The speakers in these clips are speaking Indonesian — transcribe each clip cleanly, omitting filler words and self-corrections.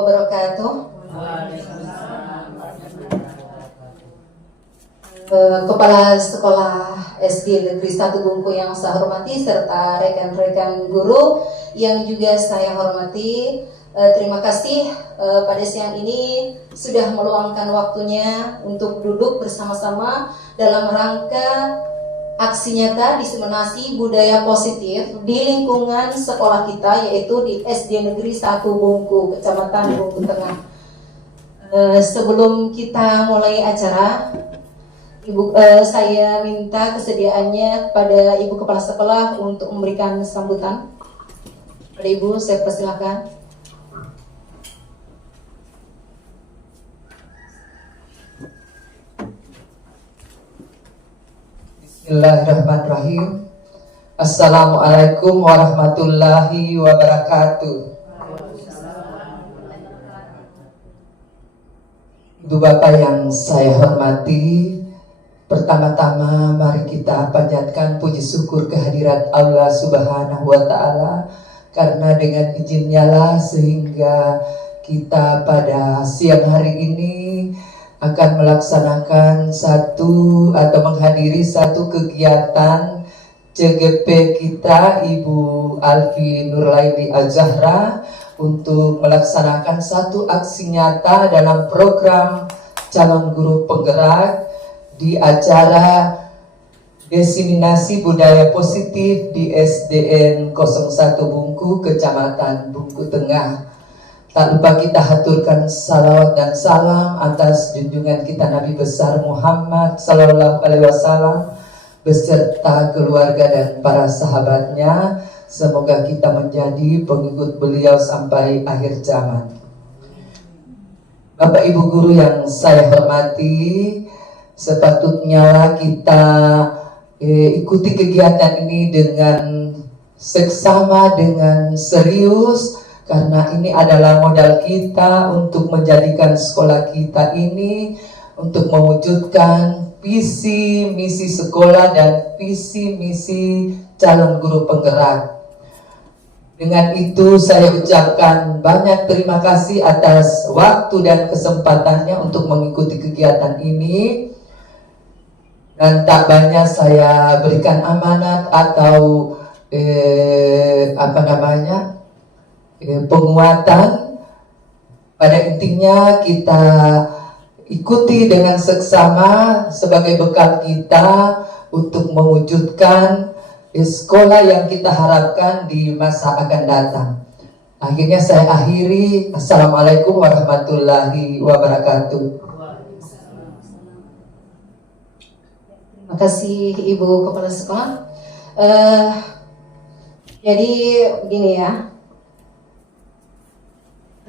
wabarakatuh. Kepala Sekolah SD Negeri 1 Bungku yang saya hormati serta rekan-rekan guru yang juga saya hormati, terima kasih pada siang ini sudah meluangkan waktunya untuk duduk bersama-sama dalam rangka aksi nyata diseminasi budaya positif di lingkungan sekolah kita, yaitu di SD Negeri 1 Bungku, Kecamatan Bungku Tengah. Sebelum kita mulai acara, saya minta kesediaannya pada Ibu Kepala Sekolah untuk memberikan sambutan. Pada Ibu, saya persilakan. Bismillahirrahmanirrahim. Assalamualaikum warahmatullahi wabarakatuh. Ibu Bapak yang saya hormati, pertama-tama mari kita panjatkan puji syukur kehadirat Allah Subhanahu wa Ta'ala, karena dengan izinnya lah sehingga kita pada siang hari ini akan melaksanakan menghadiri satu kegiatan CGP kita, Ibu Alfi Nurlaini Al-Zahra, untuk melaksanakan satu aksi nyata dalam program calon guru penggerak di acara diseminasi budaya positif di SDN 01 Bungku, Kecamatan Bungku Tengah. Tak lupa kita haturkan salawat dan salam atas junjungan kita Nabi besar Muhammad Sallallahu Alaihi Wasallam beserta keluarga dan para sahabatnya. Semoga kita menjadi pengikut beliau sampai akhir zaman. Bapak Ibu guru yang saya hormati, sepatutnya kita ikuti kegiatan ini dengan seksama, dengan serius, karena ini adalah modal kita untuk menjadikan sekolah kita ini untuk mewujudkan visi misi sekolah dan visi misi calon guru penggerak. Dengan itu saya ucapkan banyak terima kasih atas waktu dan kesempatannya untuk mengikuti kegiatan ini. Dan tak banyak saya berikan amanat atau penguatan. Pada intinya kita ikuti dengan seksama sebagai bekal kita untuk mewujudkan sekolah yang kita harapkan di masa akan datang. Akhirnya saya akhiri. Assalamualaikum warahmatullahi wabarakatuh. Terima kasih Ibu Kepala Sekolah. Jadi begini ya.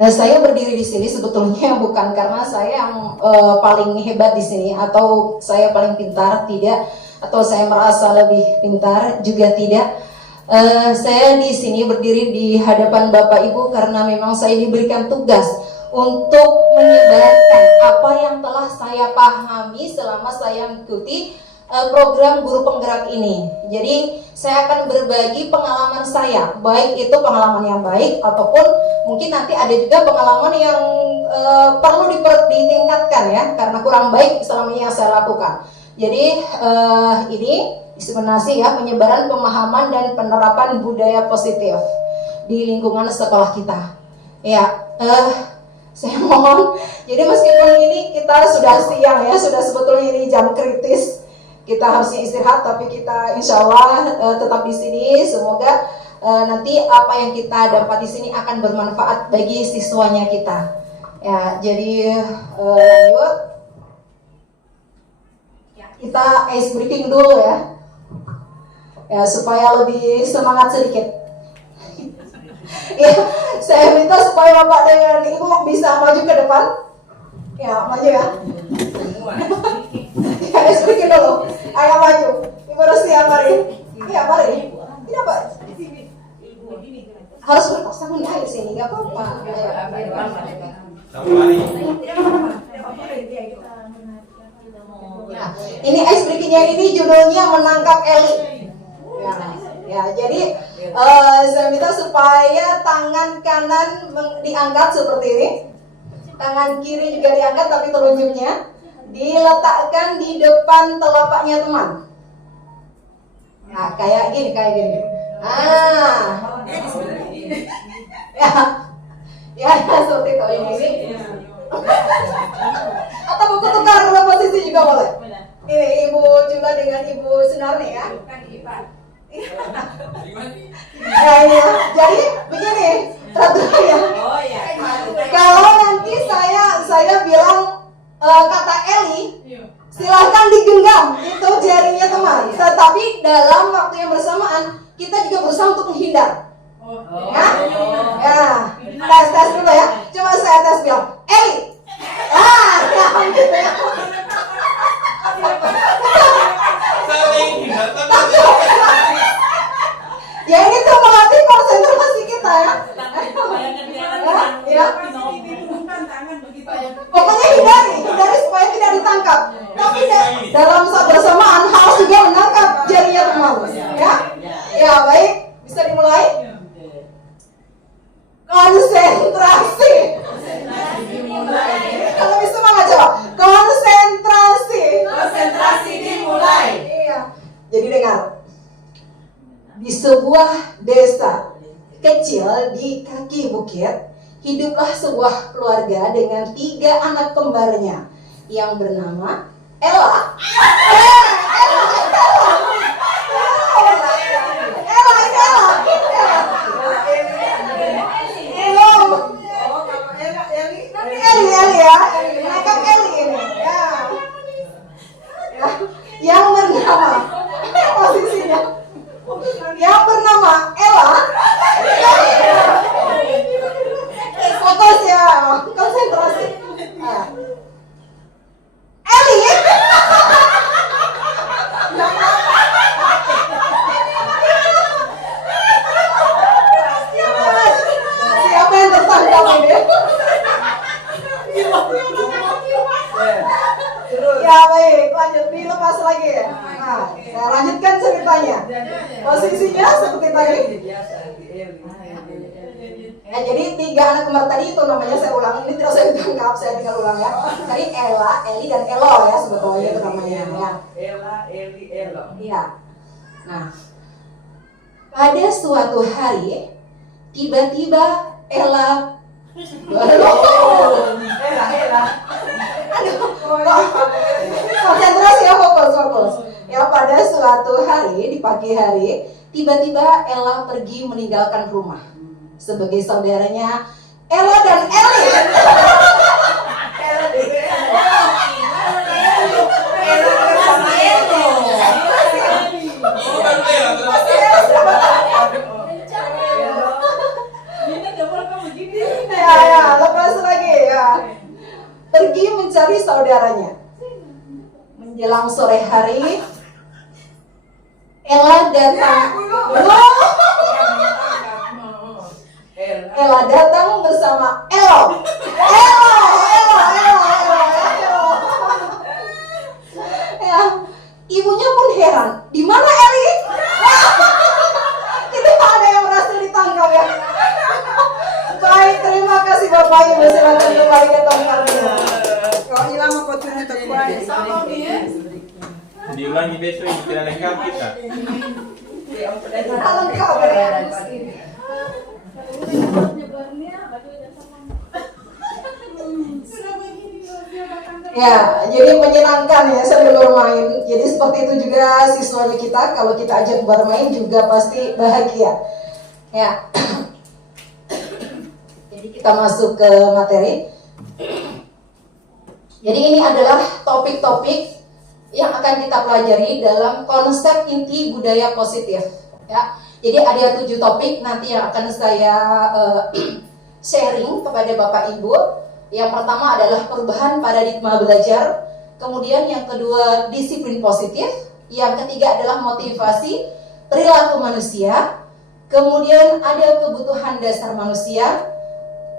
Saya berdiri di sini sebetulnya bukan karena saya yang paling hebat di sini atau saya paling pintar, tidak, atau saya merasa lebih pintar, juga tidak. Saya di sini berdiri di hadapan Bapak Ibu karena memang saya diberikan tugas untuk menyebarkan apa yang telah saya pahami selama saya mengikuti program guru penggerak ini. Jadi saya akan berbagi pengalaman saya, baik itu pengalaman yang baik ataupun mungkin nanti ada juga pengalaman yang perlu ditingkatkan ya, karena kurang baik selama ini yang saya lakukan. Jadi ini diseminasi ya, penyebaran pemahaman dan penerapan budaya positif di lingkungan sekolah kita. Ya, saya mohon. Jadi meskipun ini kita sudah siang ya, sudah sebetulnya ini jam kritis. Kita harus istirahat, tapi kita insya Allah tetap di sini. Semoga nanti apa yang kita dapat di sini akan bermanfaat bagi siswanya kita. Ya, jadi lanjut. Ya, kita ice breaking dulu ya. Ya, supaya lebih semangat sedikit. Ya, saya minta supaya Bapak dan Ibu bisa maju ke depan. Ya, maju ya. Ya, sedikit dulu. Ayo maju. Ibu Rosia, mari. Iya, mari. Tidak, Pak. Harus berpasangan di sini, nggak apa-apa. Nah, ini ice breaking-nya ini judulnya menangkap elit. Ya, jadi Saya minta supaya tangan kanan diangkat seperti ini, tangan kiri juga diangkat tapi telunjuknya diletakkan di depan telapaknya teman. Nah, kayak gini. Ya, seperti itu ini. Atau buku tukar posisi juga boleh. Ini Ibu Jula dengan Ibu Sunarni ya. Ya ini ya. Jadi begini peraturannya. Kalau nanti saya bilang kata Eli, silahkan digenggam itu jarinya teman. Tetapi dalam waktu yang bersamaan kita juga berusaha untuk menghindar. Ya, tes dulu ya. Coba saya tes bilang, Eli. Ya gitu ya. Ya ini tuh melatih konsentrasi kita ya. Ya. Pokoknya hindari supaya tidak ditangkap. Tapi dalam saat bersamaan harus juga menangkap jarinya teman. Ya baik, bisa dimulai. Konsentrasi. Kalau bisa mana coba? Konsentrasi. Konsentrasi dimulai. Iya. Jadi dengar. Di sebuah desa kecil di kaki bukit, hiduplah sebuah keluarga dengan 3 anak kembarnya yang bernama Ella. Eli ya, menangkap Eli ini. Ya. Yang bernama posisinya. Yang bernama Ella. Fokus ya, konsentrasi. Eli. Siapa yang tertangkap ini? Ya baik, lanjut dilepas lagi ya. Nah, saya lanjutkan ceritanya. Posisinya seperti tadi. Ya, jadi 3 anak kembar tadi itu namanya saya ulang. Ini tidak saya tangkap, saya tinggal ulang ya. Tadi Ella, Eli dan Elo ya sebetulnya itu namanya. Ya. Ella, Eli, Elo. Iya. Nah, pada suatu hari tiba-tiba Ella konsentrasi ya, fokus. Ya, pada suatu hari di pagi hari tiba-tiba Ella pergi meninggalkan rumah sebagai saudaranya Ella dan Eli. Ya, lepas lagi ya. Pergi mencari saudaranya. Menjelang sore hari, Ella datang. Ella datang bersama Elo. Ya, ibunya pun heran. Di mana Eli? Tidak ada yang berhasil ditangkap ya. Baik, terima kasih Bapak Ibu, silakan kembali ke tempatnya. Kalau hilang mau kotornya terkuai. Diulangi besok ini tidak lengkap kita. Lengkap ya. Ya, jadi menyenangkan ya sambil bermain. Jadi seperti itu juga siswanya kita, kalau kita ajak bermain juga pasti bahagia. Ya. Jadi kita masuk ke materi. Jadi ini adalah topik-topik yang akan kita pelajari dalam konsep inti budaya positif. Ya. Jadi ada 7 topik nanti yang akan saya sharing kepada Bapak Ibu. Yang pertama adalah perubahan paradigma belajar. Kemudian yang kedua disiplin positif. Yang ketiga adalah motivasi perilaku manusia. Kemudian ada kebutuhan dasar manusia.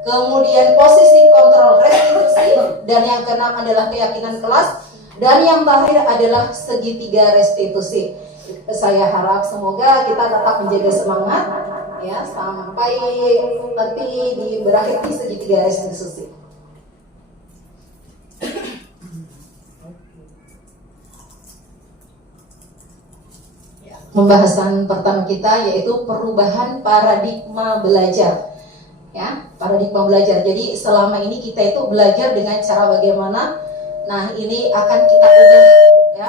Kemudian posisi kontrol restitusi. Dan yang keenam adalah keyakinan kelas. Dan yang terakhir adalah segitiga restitusi. Saya harap semoga kita tetap menjaga semangat ya sampai nanti berakhir di segitiga restitusi. Pembahasan pertama kita yaitu perubahan paradigma belajar. Ya, paradigma belajar. Jadi selama ini kita itu belajar dengan cara bagaimana. Nah, ini akan kita ubah ya.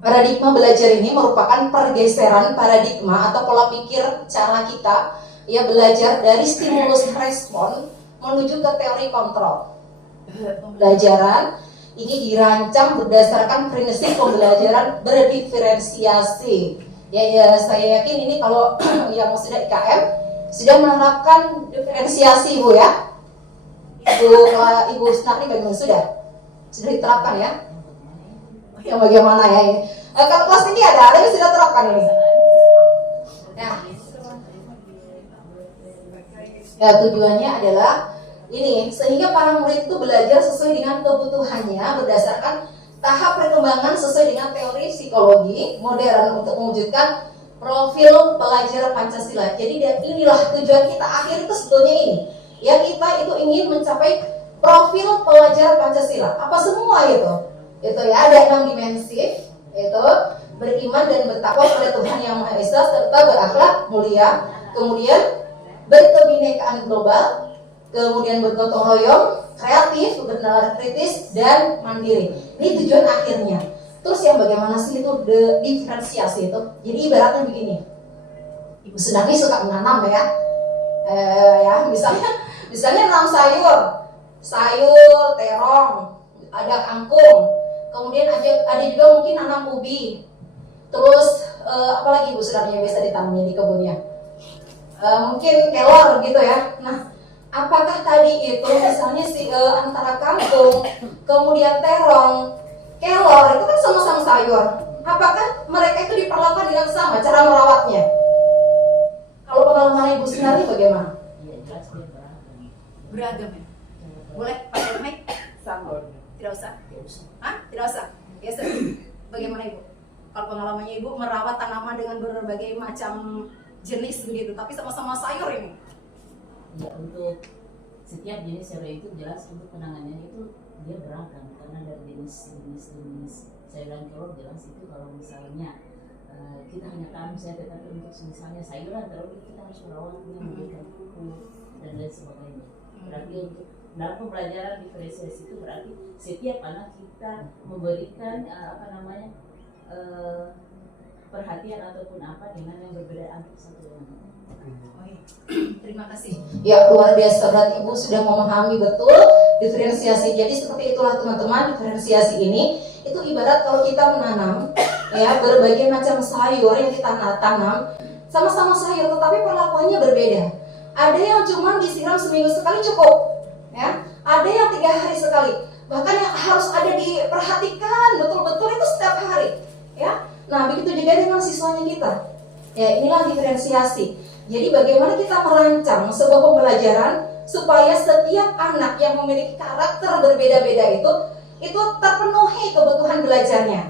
Paradigma belajar ini merupakan pergeseran paradigma atau pola pikir cara kita ya belajar dari stimulus respon menuju ke teori kontrol. Pembelajaran ini dirancang berdasarkan prinsip pembelajaran berdiferensiasi. Ya, saya yakin ini kalau yang sudah IKM sudah menerapkan diferensiasi, Bu ya. Ibu Snarni bagaimana sudah diterapkan ya? Yang bagaimana ya ini? Kalau kelas ini ada yang sudah terapkan ini. Ya, tujuannya adalah ini sehingga para murid itu belajar sesuai dengan kebutuhannya berdasarkan tahap perkembangan sesuai dengan teori psikologi modern untuk mewujudkan profil pelajar Pancasila. Jadi inilah tujuan kita akhir itu sebetulnya ini. Ya, kita itu ingin mencapai profil pelajar Pancasila. Apa semua itu? Itu ya ada 6 dimensi, yaitu beriman dan bertakwa kepada Tuhan Yang Maha Esa serta berakhlak mulia, kemudian berkebinekaan global, kemudian bergotong royong, kreatif, bernalar kritis, dan mandiri. Ini tujuan akhirnya. Terus yang bagaimana sih itu diferensiasi itu? Jadi ibaratnya begini, Ibu Sunarni suka menanam ya, misalnya nanam sayur, terong, ada kangkung, kemudian ada juga mungkin nanam ubi, terus apalagi Ibu Sunarni yang biasa ditanamnya di kebunnya, mungkin kelor gitu ya. Nah, apakah tadi itu misalnya antara kangkung, kemudian terong, kelor itu kan sama-sama sayur. Apakah mereka itu diperlakukan dengan sama cara merawatnya? Kalau pengalaman Ibu Sunarni bagaimana? Beragam ya. Boleh pakai mic? Sama. Tidak usah. Hah? Tidak usah. Ya, bagaimana Ibu? Kalau pengalamannya Ibu merawat tanaman dengan berbagai macam jenis begitu, tapi sama-sama sayur ini. Ya, untuk setiap jenis sayur itu jelas untuk penanganannya itu dia beragam karena dari jenis saya bilang kelor jelas itu kalau misalnya kita hanya tanam saja, tetapi untuk misalnya sayuran terus kita harus merawatnya, memberikan pupuk dan lain sebagainya. Berarti untuk dalam pembelajaran diferensiasi itu berarti setiap anak kita memberikan perhatian ataupun apa dengan yang berbeda antara satu dengan lain. Terima kasih. Ya, luar biasa, berarti Ibu sudah memahami betul diferensiasi. Jadi seperti itulah teman-teman, diferensiasi ini itu ibarat kalau kita menanam ya berbagai macam sayur yang kita tanam, sama-sama sayur tetapi perlakuannya berbeda. Ada yang cuma disiram seminggu sekali cukup, ya. Ada yang 3 hari sekali. Bahkan yang harus ada diperhatikan betul-betul itu setiap hari, ya. Nah, begitu juga dengan siswanya kita. Ya, inilah diferensiasi. Jadi bagaimana kita merancang sebuah pembelajaran supaya setiap anak yang memiliki karakter berbeda-beda itu terpenuhi kebutuhan belajarnya.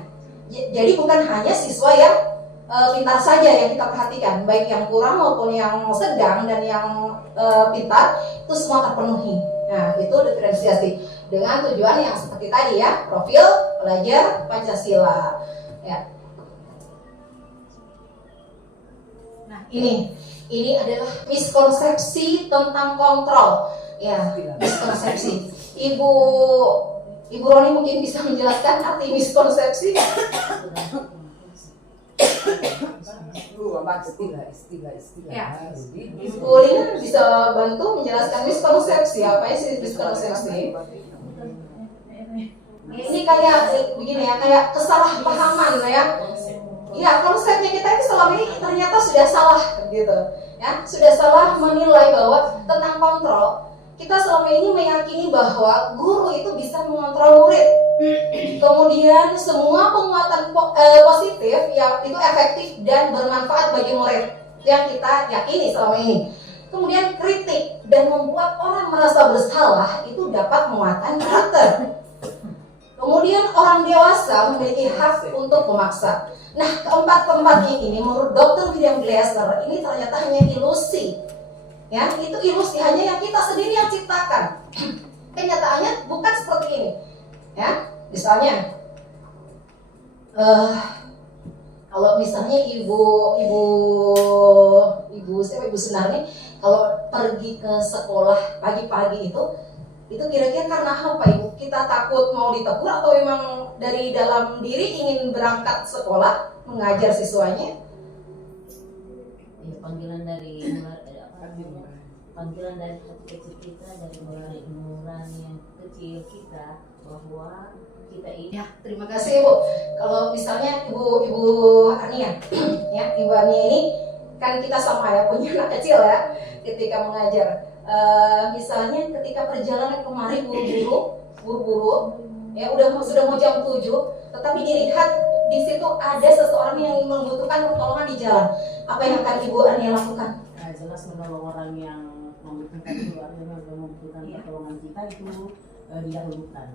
Jadi bukan hanya siswa yang pintar saja yang kita perhatikan, baik yang kurang maupun yang sedang dan yang pintar itu semua terpenuhi. Nah, itu diferensiasi dengan tujuan yang seperti tadi ya, profil pelajar Pancasila. Ya. Nah, ini adalah miskonsepsi tentang kontrol. Ya, miskonsepsi. Ibu Roni mungkin bisa menjelaskan arti miskonsepsi. Istilah. Ya. Ibu Lina bisa bantu menjelaskan miskonsepsi. Apa sih miskonsepsi? Ini kayak begini ya, kayak kesalahpahaman ya. Ya, konsepnya kita itu selama ini ternyata sudah salah gitu. Ya, sudah salah menilai bahwa tentang kontrol. Kita selama ini meyakini bahwa guru itu bisa mengontrol murid. Kemudian semua penguatan positif yang itu efektif dan bermanfaat bagi murid. Yang kita yakini selama ini. Kemudian kritik dan membuat orang merasa bersalah itu dapat memuatkan karakter. Kemudian orang dewasa memiliki hak untuk memaksa. Nah, keempat-empatnya ini menurut Dr. William Glasser ini ternyata hanya ilusi. Ya, itu ilusi hanya yang kita sendiri yang ciptakan. Kenyataannya bukan seperti ini. Ya, misalnya kalau misalnya ibu Senar nih kalau pergi ke sekolah pagi-pagi itu kira-kira karena apa Ibu? Kita takut mau ditegur atau memang dari dalam diri ingin berangkat sekolah mengajar siswanya? Ya, panggilan dari panggilan dari kecil kita, dari mulai yang kecil kita bahwa kita ini. Ya, terima kasih Ibu. Kalau misalnya Ibu Ania, ya Ibu Ania ini kan kita sama ya punya anak kecil ya ketika mengajar. Misalnya ketika perjalanan kemarin buru-buru, ya sudah mau jam 7, tetapi dilihat di situ ada seseorang yang membutuhkan pertolongan di jalan. Apa yang akan Ibu Ania lakukan? Nah, jelas menolong orang yang membutuhkan itu, artinya membutuhkan pertolongan kita itu didahulukan.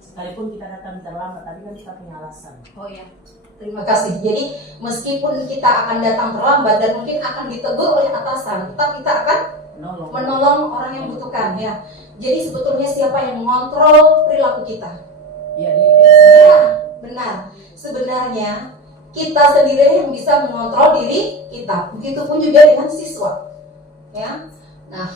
Sekalipun kita datang terlambat, tadi kan kita punya alasan. Oh ya, terima kasih. Jadi meskipun kita akan datang terlambat dan mungkin akan ditegur oleh atasan, tetap kita akan menolong orang yang membutuhkan ya. Jadi sebetulnya siapa yang mengontrol perilaku kita? Ya, benar. Sebenarnya kita sendiri yang bisa mengontrol diri kita. Begitupun juga dengan siswa. Ya. Nah,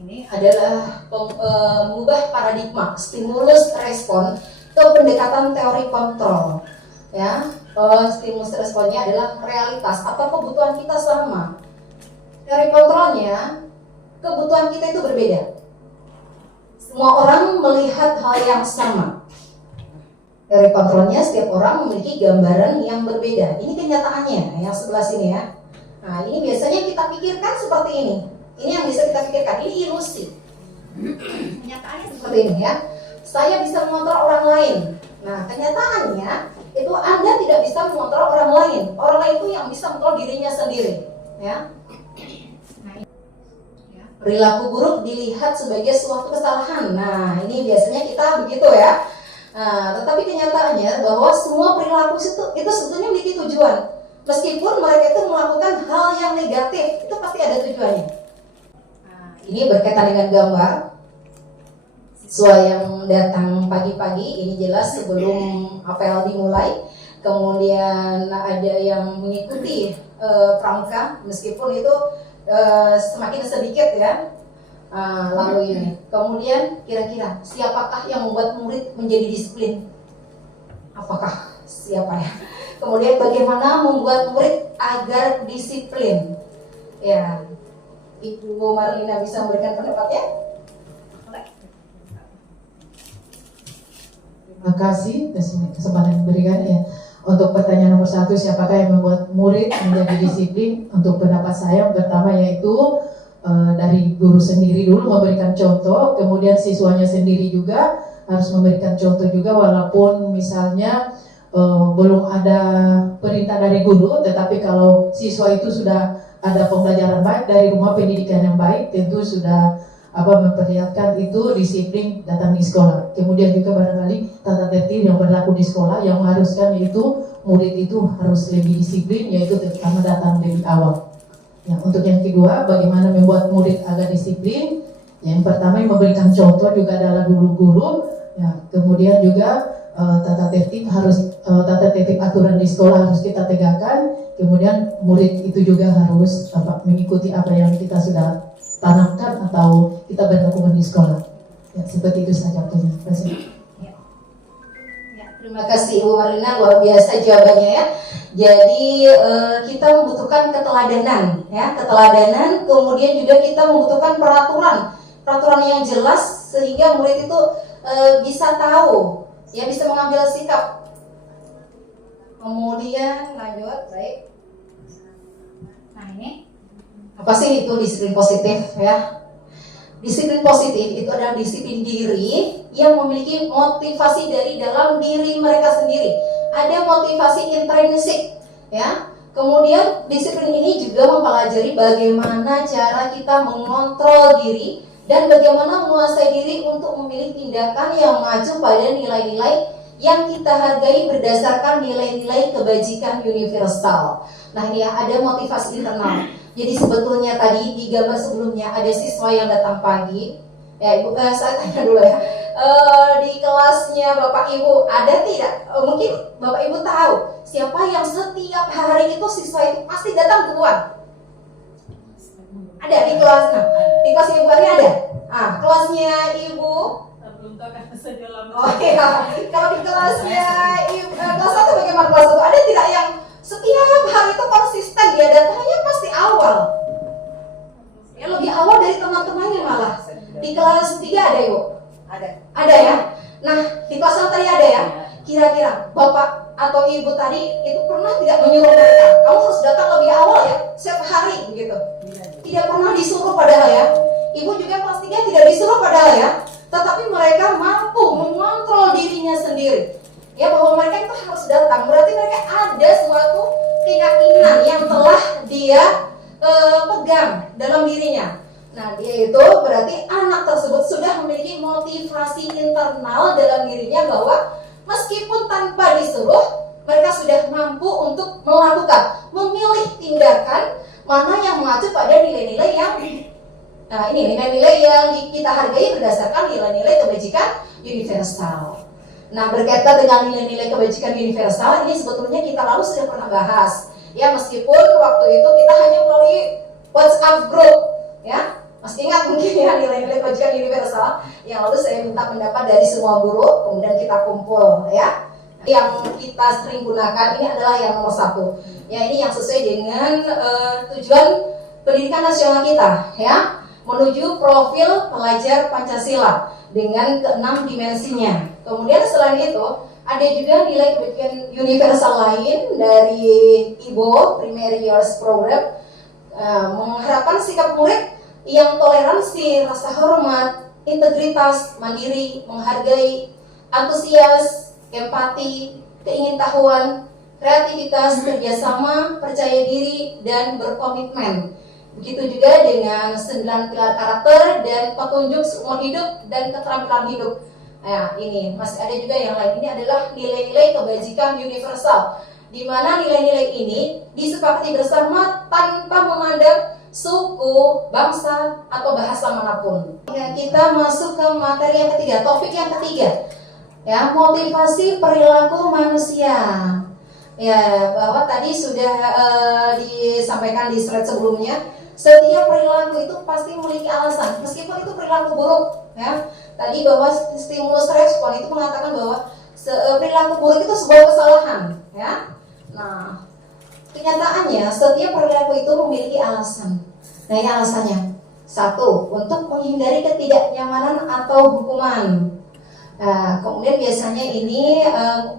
ini adalah mengubah paradigma stimulus respon ke pendekatan teori kontrol. Ya, stimulus responnya adalah realitas atau kebutuhan kita sama. Teori kontrolnya, kebutuhan kita itu berbeda. Semua orang melihat hal yang sama. Teori kontrolnya setiap orang memiliki gambaran yang berbeda. Ini kenyataannya yang sebelah sini ya. Nah, ini biasanya kita pikirkan seperti ini. Ini yang bisa kita pikirkan, ini ilusi. Kenyataannya seperti ini ya. Saya bisa mengontrol orang lain. Nah, kenyataannya itu Anda tidak bisa mengontrol orang lain. Orang lain itu yang bisa mengontrol dirinya sendiri. Ya. Perilaku buruk dilihat sebagai suatu kesalahan. Nah, ini biasanya kita begitu ya. Nah, tetapi kenyataannya bahwa semua perilaku itu sebetulnya memiliki tujuan. Meskipun mereka itu melakukan hal yang negatif, itu pasti ada tujuannya. Nah, ini berkaitan dengan gambar. Siswa yang datang pagi-pagi, ini jelas sebelum apel dimulai. Kemudian ada yang mengikuti pramuka, meskipun itu semakin sedikit ya. Lalu ini, kemudian kira-kira siapakah yang membuat murid menjadi disiplin? Apakah siapa ya? Kemudian bagaimana membuat murid agar disiplin? Ya, Ibu Marlina bisa memberikan pendapatnya? Terima kasih atas kesempatan yang diberikan ya. Untuk pertanyaan nomor 1, siapakah yang membuat murid menjadi disiplin? Untuk pendapat saya pertama yaitu dari guru sendiri dulu memberikan contoh, kemudian siswanya sendiri juga harus memberikan contoh juga, walaupun misalnya belum ada perintah dari guru, tetapi kalau siswa itu sudah ada pembelajaran baik dari rumah, pendidikan yang baik, tentu sudah memperlihatkan itu disiplin datang di sekolah. Kemudian juga barangkali tata tertib yang berlaku di sekolah yang mengharuskan yaitu murid itu harus lebih disiplin, yaitu terutama datang lebih awal. Ya, untuk yang kedua, bagaimana membuat murid agar disiplin? Yang pertama yang memberikan contoh juga adalah guru-guru. Ya, kemudian juga tata tertib aturan di sekolah harus kita tegakkan. Kemudian murid itu juga harus mengikuti apa yang kita sudah tanamkan atau kita berlakukan di sekolah. Ya, seperti itu saja. Terima kasih. Terima kasih Ibu Marlina, luar biasa jawabannya ya. Jadi kita membutuhkan keteladanan ya, keteladanan, kemudian juga kita membutuhkan peraturan yang jelas sehingga murid itu bisa tahu, ya bisa mengambil sikap. Kemudian lanjut, baik. Nah ini apa sih itu disiplin positif ya? Disiplin positif itu adalah disiplin diri yang memiliki motivasi dari dalam diri mereka sendiri. Ada motivasi intrinsik, ya. Kemudian disiplin ini juga mempelajari bagaimana cara kita mengontrol diri dan bagaimana menguasai diri untuk memilih tindakan yang mengacu pada nilai-nilai yang kita hargai berdasarkan nilai-nilai kebajikan universal. Nah ini ya, ada motivasi internal. Jadi sebetulnya tadi di gambar sebelumnya ada siswa yang datang pagi. Ya Ibu, saya tanya dulu ya. Di kelasnya Bapak Ibu ada tidak? Mungkin Bapak Ibu tahu siapa yang setiap hari itu siswa itu pasti datang duluan? Ada di kelas. Nah, di kelas Ibu Ari ada? Kelasnya Ibu. Belum tahu karena saya dalam. Oh iya. Kalau di kelasnya Ibu, kelas 1 bagaimana kelas 1? Ada tidak yang setiap hari itu konsisten dia datangnya pasti awal? Ya lebih awal dari teman-temannya malah. Di kelas 3 ada Ibu? Ada ya? Nah, di kelas 1 tadi ada ya? Kira-kira Bapak atau Ibu tadi itu pernah tidak menyuruh mereka, kamu harus datang lebih awal ya, setiap hari begitu? Tidak pernah disuruh padahal ya. Ibu juga pastinya tidak disuruh padahal ya. Tetapi mereka mampu mengontrol dirinya sendiri. Ya, bahwa mereka itu harus datang. Berarti mereka ada suatu keyakinan yang telah dia pegang dalam dirinya. Nah, dia itu berarti anak tersebut sudah memiliki motivasi internal dalam dirinya bahwa meskipun tanpa disuruh, mereka sudah mampu untuk melakukan, memilih tindakan mana yang mengacu pada nilai-nilai yang ini nilai-nilai yang kita hargai berdasarkan nilai-nilai kebajikan universal. Nah, berkaitan dengan nilai-nilai kebajikan universal ini sebetulnya kita lalu sudah pernah bahas. Ya, meskipun waktu itu kita hanya melalui WhatsApp group, ya. Masih ingat mungkin ya nilai-nilai kebajikan universal yang lalu saya minta pendapat dari semua guru, kemudian kita kumpul ya. Yang kita sering gunakan ini adalah yang nomor 1. Ya, ini yang sesuai dengan tujuan pendidikan nasional kita ya, menuju profil pelajar Pancasila dengan ke-6 dimensinya. Kemudian selain itu ada juga nilai kebajikan universal lain dari IBO Primary Years Program, mengharapkan sikap murid yang toleransi, rasa hormat, integritas, mandiri, menghargai, antusias, empati, keingintahuan, kreativitas, kerjasama, percaya diri, dan berkomitmen. Begitu juga dengan 9 pilar karakter dan petunjuk seumur hidup dan keterampilan hidup. Nah, ini masih ada juga yang lain. Ini adalah nilai-nilai kebajikan universal, di mana nilai-nilai ini disepakati bersama tanpa memandang suku, bangsa, atau bahasa manapun. Ya, kita masuk ke materi yang ketiga, topik yang ketiga. Ya, motivasi perilaku manusia. Ya, bahwa tadi sudah disampaikan di slide sebelumnya, setiap perilaku itu pasti memiliki alasan, meskipun itu perilaku buruk. Ya, tadi bahwa stimulus respon itu mengatakan bahwa perilaku buruk itu sebuah kesalahan. Ya, nah. Kenyataannya, setiap perilaku itu memiliki alasan. Nah, ini alasannya. 1, untuk menghindari ketidaknyamanan atau hukuman. Nah, kemudian biasanya ini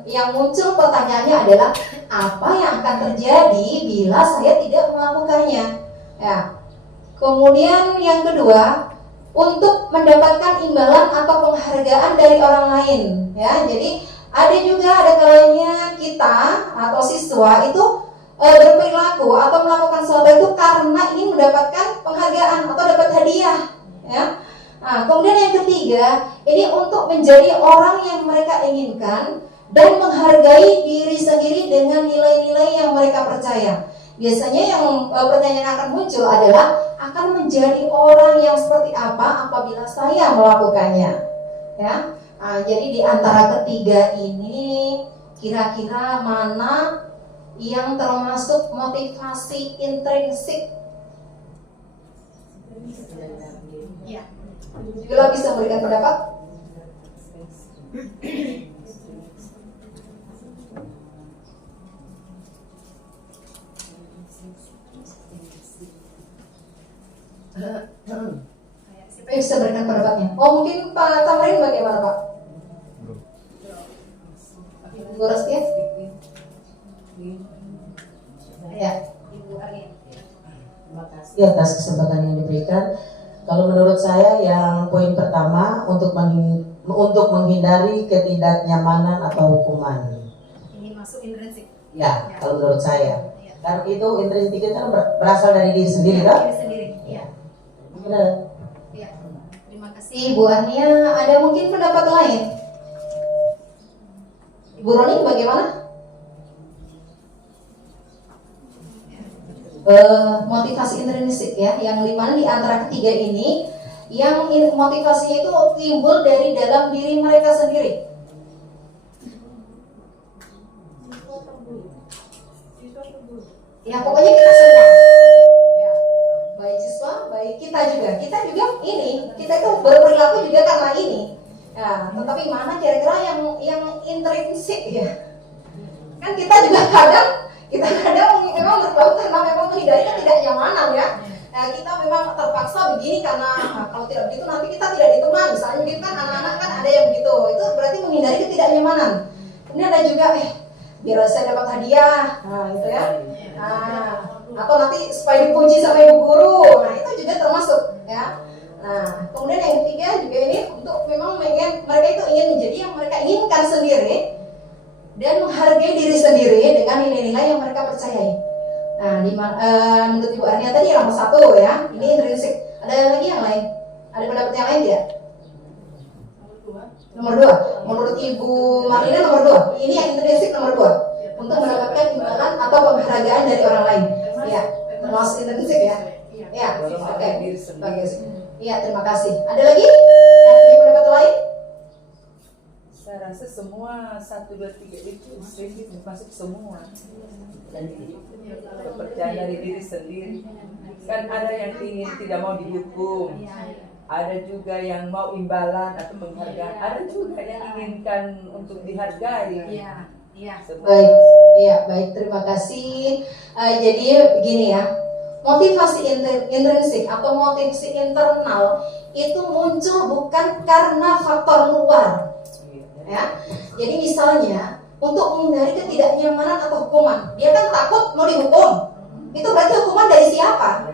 yang muncul pertanyaannya adalah apa yang akan terjadi bila saya tidak melakukannya. Ya. Kemudian yang kedua, untuk mendapatkan imbalan atau penghargaan dari orang lain. Ya, jadi ada kalanya kita atau siswa itu berperilaku atau melakukan sesuatu itu karena ingin mendapatkan penghargaan atau dapat hadiah, ya. Nah, kemudian yang ketiga, ini untuk menjadi orang yang mereka inginkan dan menghargai diri sendiri dengan nilai-nilai yang mereka percaya. Biasanya yang pertanyaan akan muncul adalah akan menjadi orang yang seperti apa apabila saya melakukannya, ya. Nah, jadi di antara ketiga ini kira-kira mana yang termasuk motivasi intrinsik? Ya. Juga bisa memberikan pendapat? Siapa yang bisa berikan pendapatnya? Oh, mungkin Pak Tamrin bagaimana Pak? Bu Rastia? Ya, Ibu Arya. Terima kasih atas kesempatan yang diberikan. Kalau menurut saya yang poin pertama untuk menghindari ketidaknyamanan atau hukuman. Ini masuk intrinsik. Ya, kalau menurut saya. Ya. Karena itu intrinsik itu kan berasal dari diri sendiri kan? Diri sendiri. Iya. Benar. Iya. Terima kasih Bu Ania. Ada mungkin pendapat lain? Ibu Roni bagaimana? Motivasi intrinsik ya, yang dimana di antara ketiga ini, yang motivasinya itu timbul dari dalam diri mereka sendiri. Ya pokoknya kita semua, ya, baik siswa, baik kita juga ini, kita itu berperilaku juga karena ini. Ya, tetapi mana kira-kira yang intrinsik ya? Kan kita juga kadang memang berperilaku karena memang menghindari ketidaknyamanan ya. Nah, kita memang terpaksa begini karena kalau tidak begitu nanti kita tidak ditemani. Misalnya mungkin kan anak-anak kan ada yang begitu, itu berarti menghindari ketidaknyamanan. Kemudian ada juga biar saya dapat hadiah, nah itu ya. Nah, atau nanti supaya dipuji sama ibu guru, nah itu juga termasuk ya. Nah, kemudian yang ketiga juga ini untuk memang mereka itu ingin menjadi yang mereka inginkan sendiri dan menghargai diri sendiri dengan nilai-nilai yang mereka percayai. Nah, menurut Ibu Arnia tadi nomor 1 ya, ini intrinsik. Ada lagi yang lain? Ada pendapat yang lain tidak? Nomor 2. Menurut Ibu Marlina nomor 2. Ini yang intrinsik nomor 2. Untuk mendapatkan imbalan atau penghargaan dari orang lain. Ya, termasuk intrinsik ya. Ya, oke. Bagus. Iya, terima kasih. Ada lagi yang punya pendapat lain? Saya rasa semua 1, 2, 3 itu masuk semua. Dan kepercayaan dari diri sendiri. Kan ada yang ingin tidak mau dihukum, ada juga yang mau imbalan atau penghargaan, ada juga yang inginkan untuk dihargai. Baik, ya baik, terima kasih. Jadi begini ya, motivasi intrinsik atau motivasi internal itu muncul bukan karena faktor luar, ya. Jadi misalnya untuk menghindari ketidaknyamanan atau hukuman, dia kan takut mau dihukum. Itu berarti hukuman dari siapa?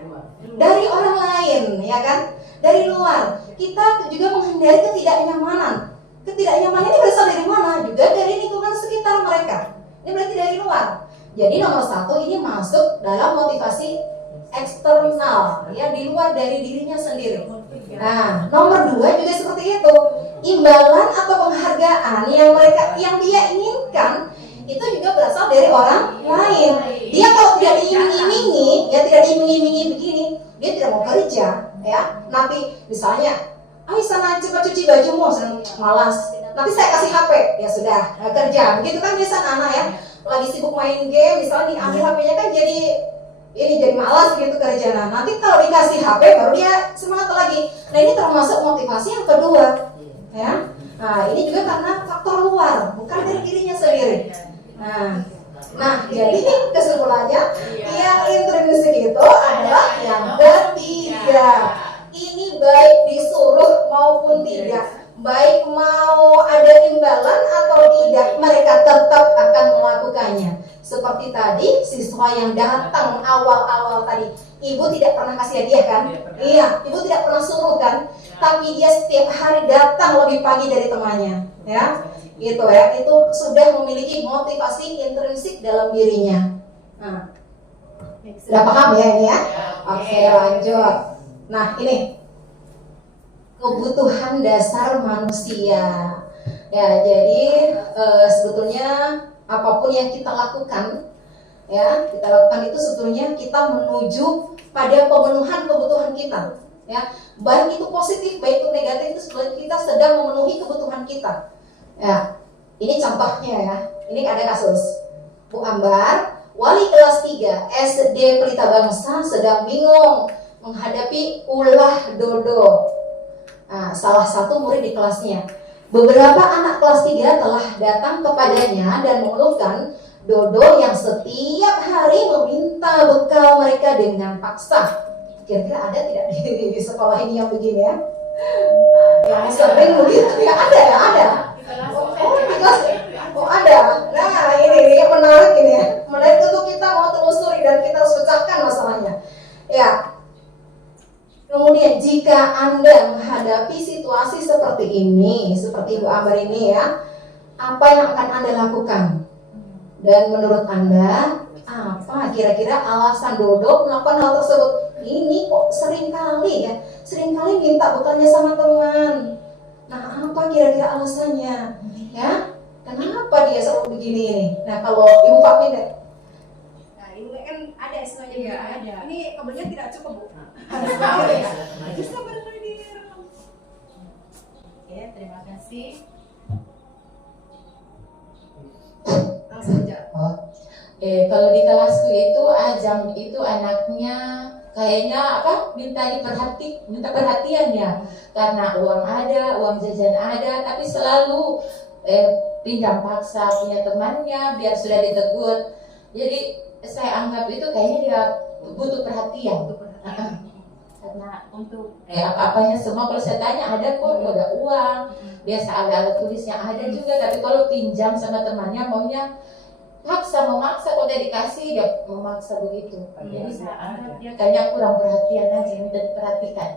Dari orang lain, ya kan? Dari luar. Kita juga menghindari ketidaknyamanan. Ketidaknyamanan ini berasal dari mana? Juga dari lingkungan sekitar mereka. Ini berarti dari luar. Jadi nomor 1 ini masuk dalam motivasi eksternal, ya, di luar dari dirinya sendiri. Nah, nomor 2 juga seperti itu. Imbalan atau penghargaan yang dia inginkan itu juga berasal dari orang lain. Dia kalau tidak diiming-imingi, ya tidak diiming-imingi begini, dia tidak mau kerja, ya. Nanti misalnya, ayo sana cepat cuci bajumu, malas. Nanti saya kasih HP, ya sudah, kerja. Begitu kan biasa anak ya, lagi sibuk main game, misalnya diambil HP-nya kan jadi malas gitu kerja. Nah, nanti kalau dikasih HP baru dia semangat lagi. Nah, ini termasuk motivasi yang kedua, ya. Nah, ini juga karena faktor luar, bukan dari dirinya sendiri. Nah, jadi kesimpulannya yang intrinsik itu adalah yang ketiga. Ini baik disuruh maupun tidak, baik mau ada imbalan atau tidak, mereka tetap akan melakukannya. Seperti tadi siswa yang datang awal-awal tadi, ibu tidak pernah kasih hadiah kan? Iya, ibu tidak pernah suruh kan? Tapi dia setiap hari datang lebih pagi dari temannya, ya. Gitu ya, itu sudah memiliki motivasi intrinsik dalam dirinya. Nah, sudah paham ya ini ya? Oke, lanjut. Nah, ini kebutuhan dasar manusia. Ya, jadi sebetulnya apapun yang kita lakukan, ya, kita lakukan itu sebetulnya kita menuju pada pemenuhan kebutuhan kita, ya. Baik itu positif, baik itu negatif, itu sebetulnya kita sedang memenuhi kebutuhan kita. Ya, ini contohnya ya. Ini ada kasus Bu Ambar, wali kelas 3 SD Pelita Bangsa sedang bingung menghadapi ulah dodo. Nah, salah satu murid di kelasnya. Beberapa anak kelas 3 telah datang kepadanya dan mengeluhkan dodo yang setiap hari meminta bekal mereka dengan paksa. Kira-kira ada tidak di sekolah ini yang begini ya? Yang sering begitu ya? Ada ya? Ada. Oh ada. Nah ini yang menarik ini ya. Menarik untuk kita mau telusuri dan kita harus pecahkan masalahnya. Ya. Kemudian jika Anda menghadapi situasi seperti ini, seperti Bu Ambar ini ya, apa yang akan Anda lakukan? Dan menurut Anda, apa kira-kira alasan Dodo melakukan hal tersebut? Ini kok seringkali minta bekalnya sama teman. Nah, apa kira-kira alasannya? Ya, kenapa dia selalu begini nih? Nah, kalau Ibu Fatmin deh. Nah, ini kan ada istilahnya Iya, gitu. ada. Ini kabelnya tidak cukup, Bu. Bisa berdiam. Oke, terima kasih. Langsung aja. Kalau di kelasku itu Ajam itu anaknya kayaknya minta perhatian ya, karena uang ada, uang jajan ada, tapi selalu pinjam paksa punya temannya biar sudah ditegur. Jadi saya anggap itu kayaknya dia butuh perhatian. Karena untuk apa-apanya semua kalau saya tanya ada kok, ada uang, biasa ada alat tulisnya ada juga, tapi kalau pinjam sama temannya maunya memaksa kalau dia dikasih dia memaksa begitu. Jadi saya anggap dia kayaknya kurang perhatian aja, minta diperhatikan.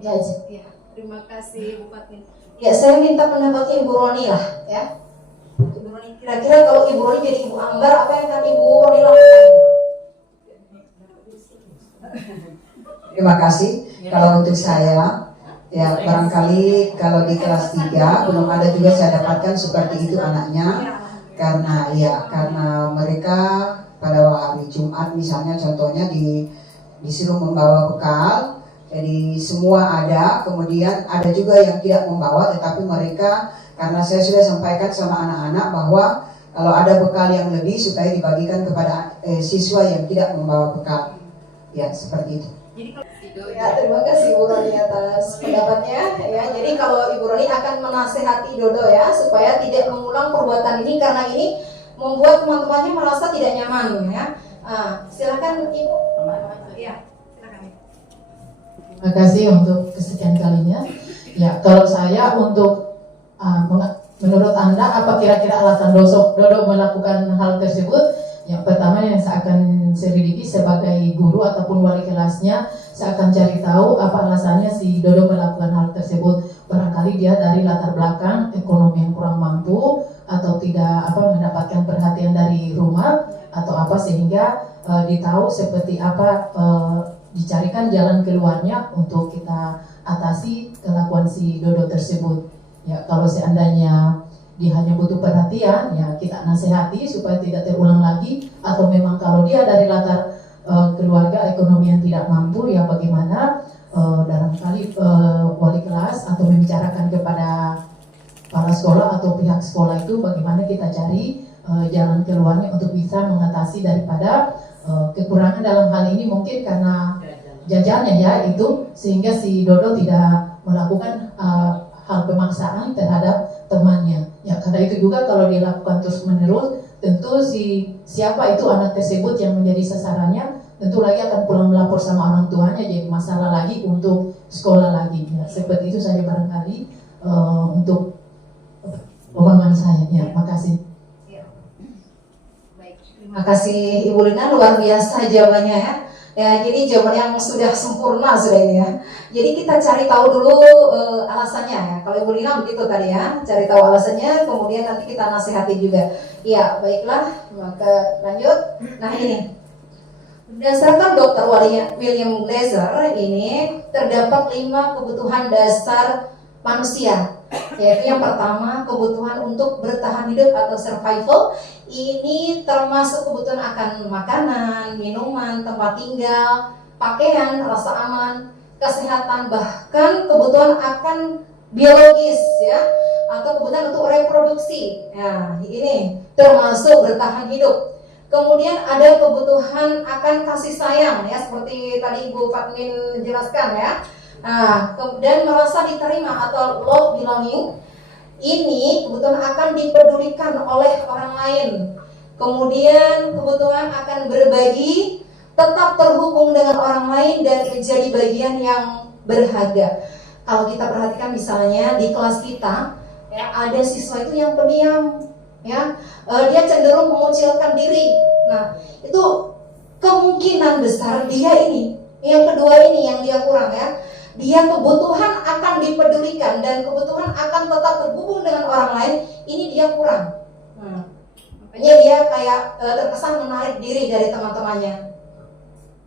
Ya aja. Ya, terima kasih Bu Fatmin. Ya, saya minta pendapatnya Ibu Roni lah, ya. Ibu Roni, kira-kira kalau Ibu Roni jadi Ibu Ambar, apa yang akan Ibu Roni lakukan? Terima kasih. Kalau untuk saya, ya barangkali kalau di kelas 3 belum ada juga saya dapatkan seperti itu anaknya. Karena mereka pada hari Jumat misalnya contohnya disuruh membawa bekal, jadi semua ada, kemudian ada juga yang tidak membawa, tetapi mereka, karena saya sudah sampaikan sama anak-anak bahwa kalau ada bekal yang lebih supaya dibagikan kepada siswa yang tidak membawa bekal, ya seperti itu. Ya, terima kasih Ibu Roni atas pendapatnya. Ya, jadi kalau Ibu Roni akan menasehati Dodo ya supaya tidak mengulang perbuatan ini karena ini membuat teman-temannya merasa tidak nyaman ya. Silakan Ibu. Ya, silakan. Terima kasih untuk kesekian kalinya. Ya, kalau saya untuk menurut Anda apa kira-kira alasan Dodo melakukan hal tersebut? Yang pertama yang saya akan selidiki sebagai guru ataupun wali kelasnya, saya akan cari tahu apa alasannya si Dodo melakukan hal tersebut. Barangkali dia dari latar belakang ekonomi yang kurang mampu atau tidak mendapatkan perhatian dari rumah atau apa sehingga ditahu seperti apa dicarikan jalan keluarnya untuk kita atasi kelakuan si Dodo tersebut. Ya, kalau seandainya dia hanya butuh perhatian, ya kita nasihati supaya tidak terulang lagi. Atau memang kalau dia dari latar keluarga ekonomi yang tidak mampu, ya bagaimana barangkali wali kelas atau membicarakan kepada kepala sekolah atau pihak sekolah itu bagaimana kita cari jalan keluarnya untuk bisa mengatasi daripada kekurangan dalam hal ini mungkin karena jajannya ya itu, sehingga si Dodo tidak melakukan hal pemaksaan terhadap temannya. Ya, karena itu juga kalau dilakukan terus-menerus, tentu siapa itu anak tersebut yang menjadi sasarannya, tentu lagi akan pulang melapor sama orang tuanya, jadi masalah lagi untuk sekolah lagi. Ya, seperti itu saja barangkali untuk pemahaman saya. Ya, makasih. Baik, Terima kasih Ibu Lina, luar biasa jawabannya ya. Ya, jadi jawaban yang sudah sempurna sudah ini ya. Jadi kita cari tahu dulu alasannya ya. Kalau Ibu Lina begitu tadi ya, cari tahu alasannya, kemudian nanti kita nasihati juga. Iya, baiklah, maka lanjut. Nah ini, berdasarkan Dr. William Glaser ini terdapat 5 kebutuhan dasar manusia. Yaitu yang pertama, kebutuhan untuk bertahan hidup atau survival. Ini termasuk kebutuhan akan makanan, minuman, tempat tinggal, pakaian, rasa aman, kesehatan, bahkan kebutuhan akan biologis ya, atau kebutuhan untuk reproduksi. Nah, ini termasuk bertahan hidup. Kemudian ada kebutuhan akan kasih sayang ya, seperti tadi Ibu Fatmin jelaskan ya. Nah, dan merasa diterima atau love belonging. Ini kebutuhan akan dipedulikan oleh orang lain. Kemudian kebutuhan akan berbagi, tetap terhubung dengan orang lain dan menjadi bagian yang berharga. Kalau kita perhatikan misalnya di kelas kita, ya, ada siswa itu yang pendiam, ya, dia cenderung mengucilkan diri. Nah, itu kemungkinan besar dia ini, yang kedua ini yang dia kurang ya. Dia kebutuhan akan dipedulikan dan kebutuhan akan tetap terhubung dengan orang lain, ini dia kurang. Hanya dia kayak terkesan menarik diri dari teman-temannya.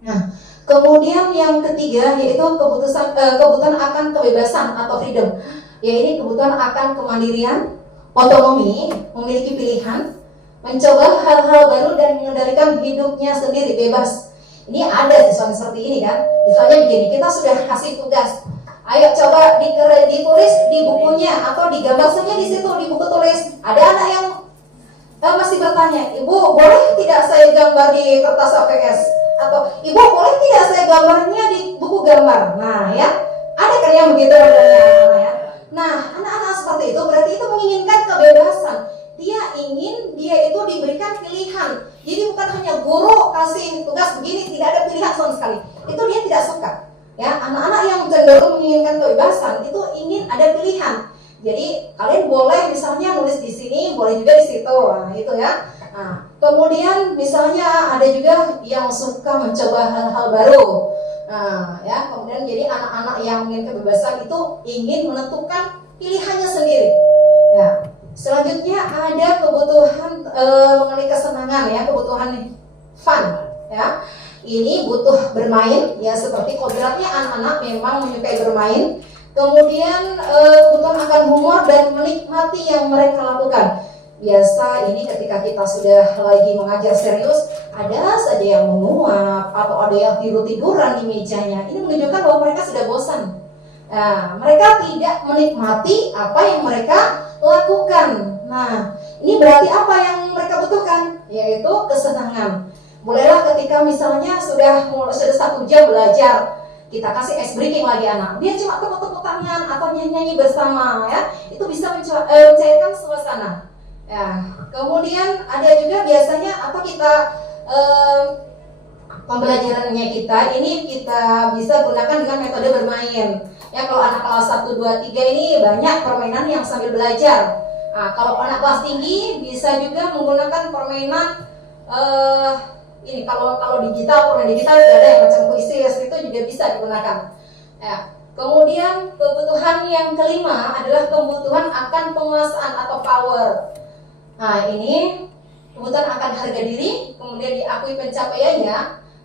Nah, kemudian yang ketiga yaitu kebutuhan akan kebebasan atau freedom. Ya, ini kebutuhan akan kemandirian, otonomi, memiliki pilihan, mencoba hal-hal baru dan mengendalikan hidupnya sendiri bebas. Ini ada siswa seperti ini kan. Misalnya begini, kita sudah kasih tugas, ayo coba ditulis di bukunya atau digambar saja di situ di buku tulis. Ada anak yang masih bertanya, Ibu boleh tidak saya gambar di kertas APS? Atau Ibu boleh tidak saya gambarnya di buku gambar? Nah ya, ada kan yang begitu adanya anak-anak ya. Nah, anak-anak seperti itu berarti itu menginginkan kebebasan. Dia itu diberikan pilihan. Jadi bukan hanya guru kasih tugas begini, tidak ada pilihan sama sekali. Itu dia tidak suka. Ya, anak-anak yang cenderung menginginkan kebebasan itu ingin ada pilihan. Jadi kalian boleh misalnya nulis di sini, boleh juga di situ. Nah, itu ya. Nah, kemudian misalnya ada juga yang suka mencoba hal-hal baru. Nah, ya, kemudian jadi anak-anak yang ingin kebebasan itu ingin menentukan pilihannya sendiri. Ya. Selanjutnya ada kebutuhan mengenai kesenangan ya, kebutuhan fun ya. Ini butuh bermain ya, seperti kodratnya anak-anak memang menyukai bermain. Kemudian kebutuhan akan humor dan menikmati yang mereka lakukan. Biasa ini ketika kita sudah lagi mengajar serius, ada saja yang menguap atau ada yang tidur-tiduran di mejanya. Ini menunjukkan bahwa mereka sudah bosan. Nah, mereka tidak menikmati apa yang mereka lakukan. Nah, ini berarti apa yang mereka butuhkan? Yaitu kesenangan. Mulailah ketika misalnya sudah 1 jam belajar, kita kasih ice breaking lagi anak. Dia cuma tepuk-tepuk tangan atau nyanyi-nyanyi bersama ya. Itu bisa mencairkan suasana. Ya, kemudian ada juga biasanya atau kita pembelajarannya kita ini kita bisa gunakan dengan metode bermain. Ya, kalau anak kelas 1, 2, 3 ini banyak permainan yang sambil belajar. Nah, kalau anak kelas tinggi bisa juga menggunakan permainan ini kalau digital, permainan digital juga ada yang macam kuisis, itu juga bisa digunakan. Ya. Kemudian kebutuhan yang kelima adalah kebutuhan akan penguasaan atau power. Nah, ini kebutuhan akan harga diri, kemudian diakui pencapaiannya,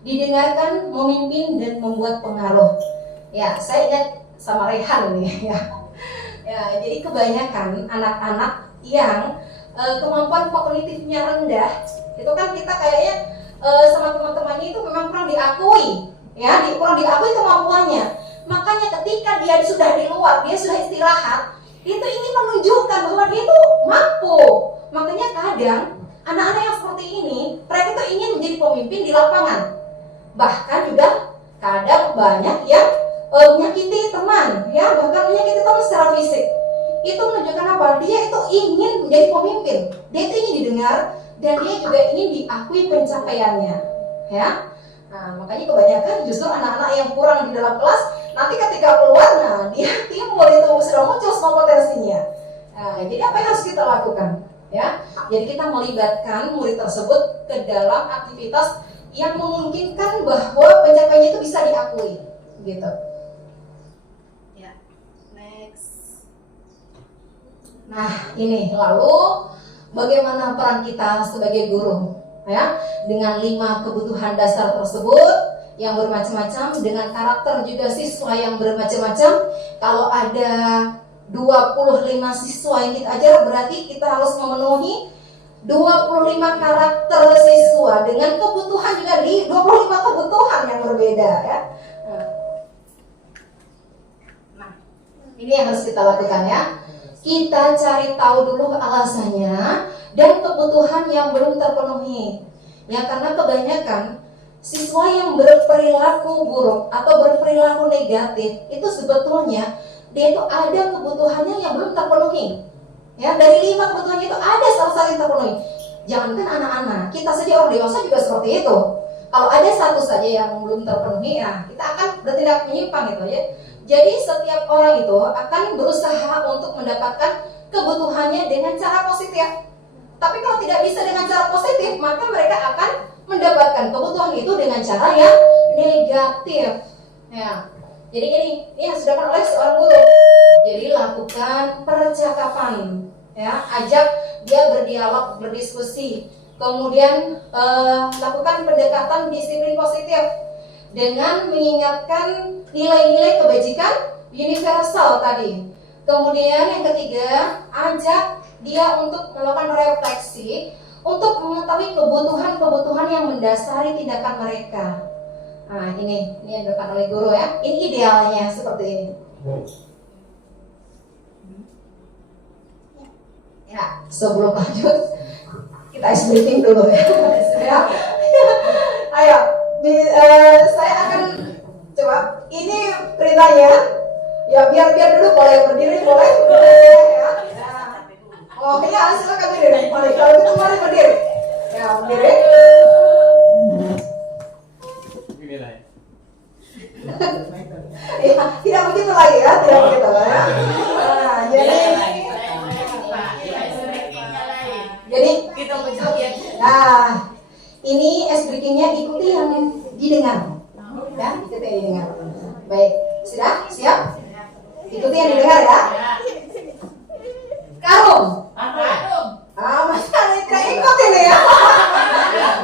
didengarkan, memimpin dan membuat pengaruh. Ya, saya ingat sama Rehan nih ya. Ya, jadi kebanyakan anak-anak yang kemampuan kognitifnya rendah, itu kan kita kayaknya sama teman-temannya itu memang kurang diakui, ya, kurang diakui kemampuannya. Makanya ketika dia sudah di luar, dia sudah istirahat, itu ingin menunjukkan bahwa dia itu mampu. Makanya kadang anak-anak yang seperti ini, mereka itu ingin menjadi pemimpin di lapangan. Bahkan juga kadang banyak yang menyakiti teman, ya, bahkan menyakiti teman secara fisik. Itu menunjukkan apa? Dia itu ingin menjadi pemimpin. Dia itu ingin didengar dan dia juga ingin diakui pencapaiannya, ya. Nah, makanya kebanyakan justru anak-anak yang kurang di dalam kelas, nanti ketika keluar, nah dia timbul itu sudah muncul semua potensinya. Nah, jadi apa yang harus kita lakukan? Ya, jadi kita melibatkan murid tersebut ke dalam aktivitas yang memungkinkan bahwa pencapaiannya itu bisa diakui, gitu. Ya, next. Nah, ini lalu bagaimana peran kita sebagai guru? Ya, dengan 5 kebutuhan dasar tersebut yang bermacam-macam, dengan karakter juga siswa yang bermacam-macam. Kalau ada 25 siswa yang kita ajar, berarti kita harus memenuhi 25 karakter siswa dengan kebutuhan juga di 25 kebutuhan yang berbeda ya. Nah, ini yang harus kita lakukan ya. Kita cari tahu dulu alasannya dan kebutuhan yang belum terpenuhi. Ya, karena kebanyakan siswa yang berperilaku buruk atau berperilaku negatif itu sebetulnya dia itu ada kebutuhannya yang belum terpenuhi. Ya, dari 5 kebutuhannya itu ada salah satu yang terpenuhi. Jangankan anak-anak, kita saja orang dewasa juga seperti itu. Kalau ada satu saja yang belum terpenuhi, ya kita akan bertindak menyimpang gitu ya. Jadi setiap orang itu akan berusaha untuk mendapatkan kebutuhannya dengan cara positif. Tapi kalau tidak bisa dengan cara positif, maka mereka akan mendapatkan kebutuhan itu dengan cara yang negatif. Ya. Jadi ini harus dilakukan oleh seorang guru. Jadi lakukan percakapan, ya, ajak dia berdialog, berdiskusi. Kemudian lakukan pendekatan disiplin positif dengan mengingatkan nilai-nilai kebajikan universal tadi. Kemudian yang ketiga, ajak dia untuk melakukan refleksi untuk mengetahui kebutuhan-kebutuhan yang mendasari tindakan mereka. Nah, ini yang dilakukan oleh guru ya. Ini idealnya seperti ini. Ya, sebelum lanjut kita ice briefing dulu ya. Ayo, saya akan coba. Ini perintahnya. Ya biar dulu, boleh berdiri, boleh ya. Oh iya, silakan berdiri. Boleh, kalau gitu mari berdiri. Ya, berdiri. Ya, tidak begitu lagi ya, tidak begitu lah ya. Nah, jadi Kita menjawab. nah, ini ice breakingnya ikuti yang didengar. Ya, ikuti yang didengar. Baik, sudah? Siap? Ikuti yang didengar ya. Karung. Masa tidak ikut ini ya?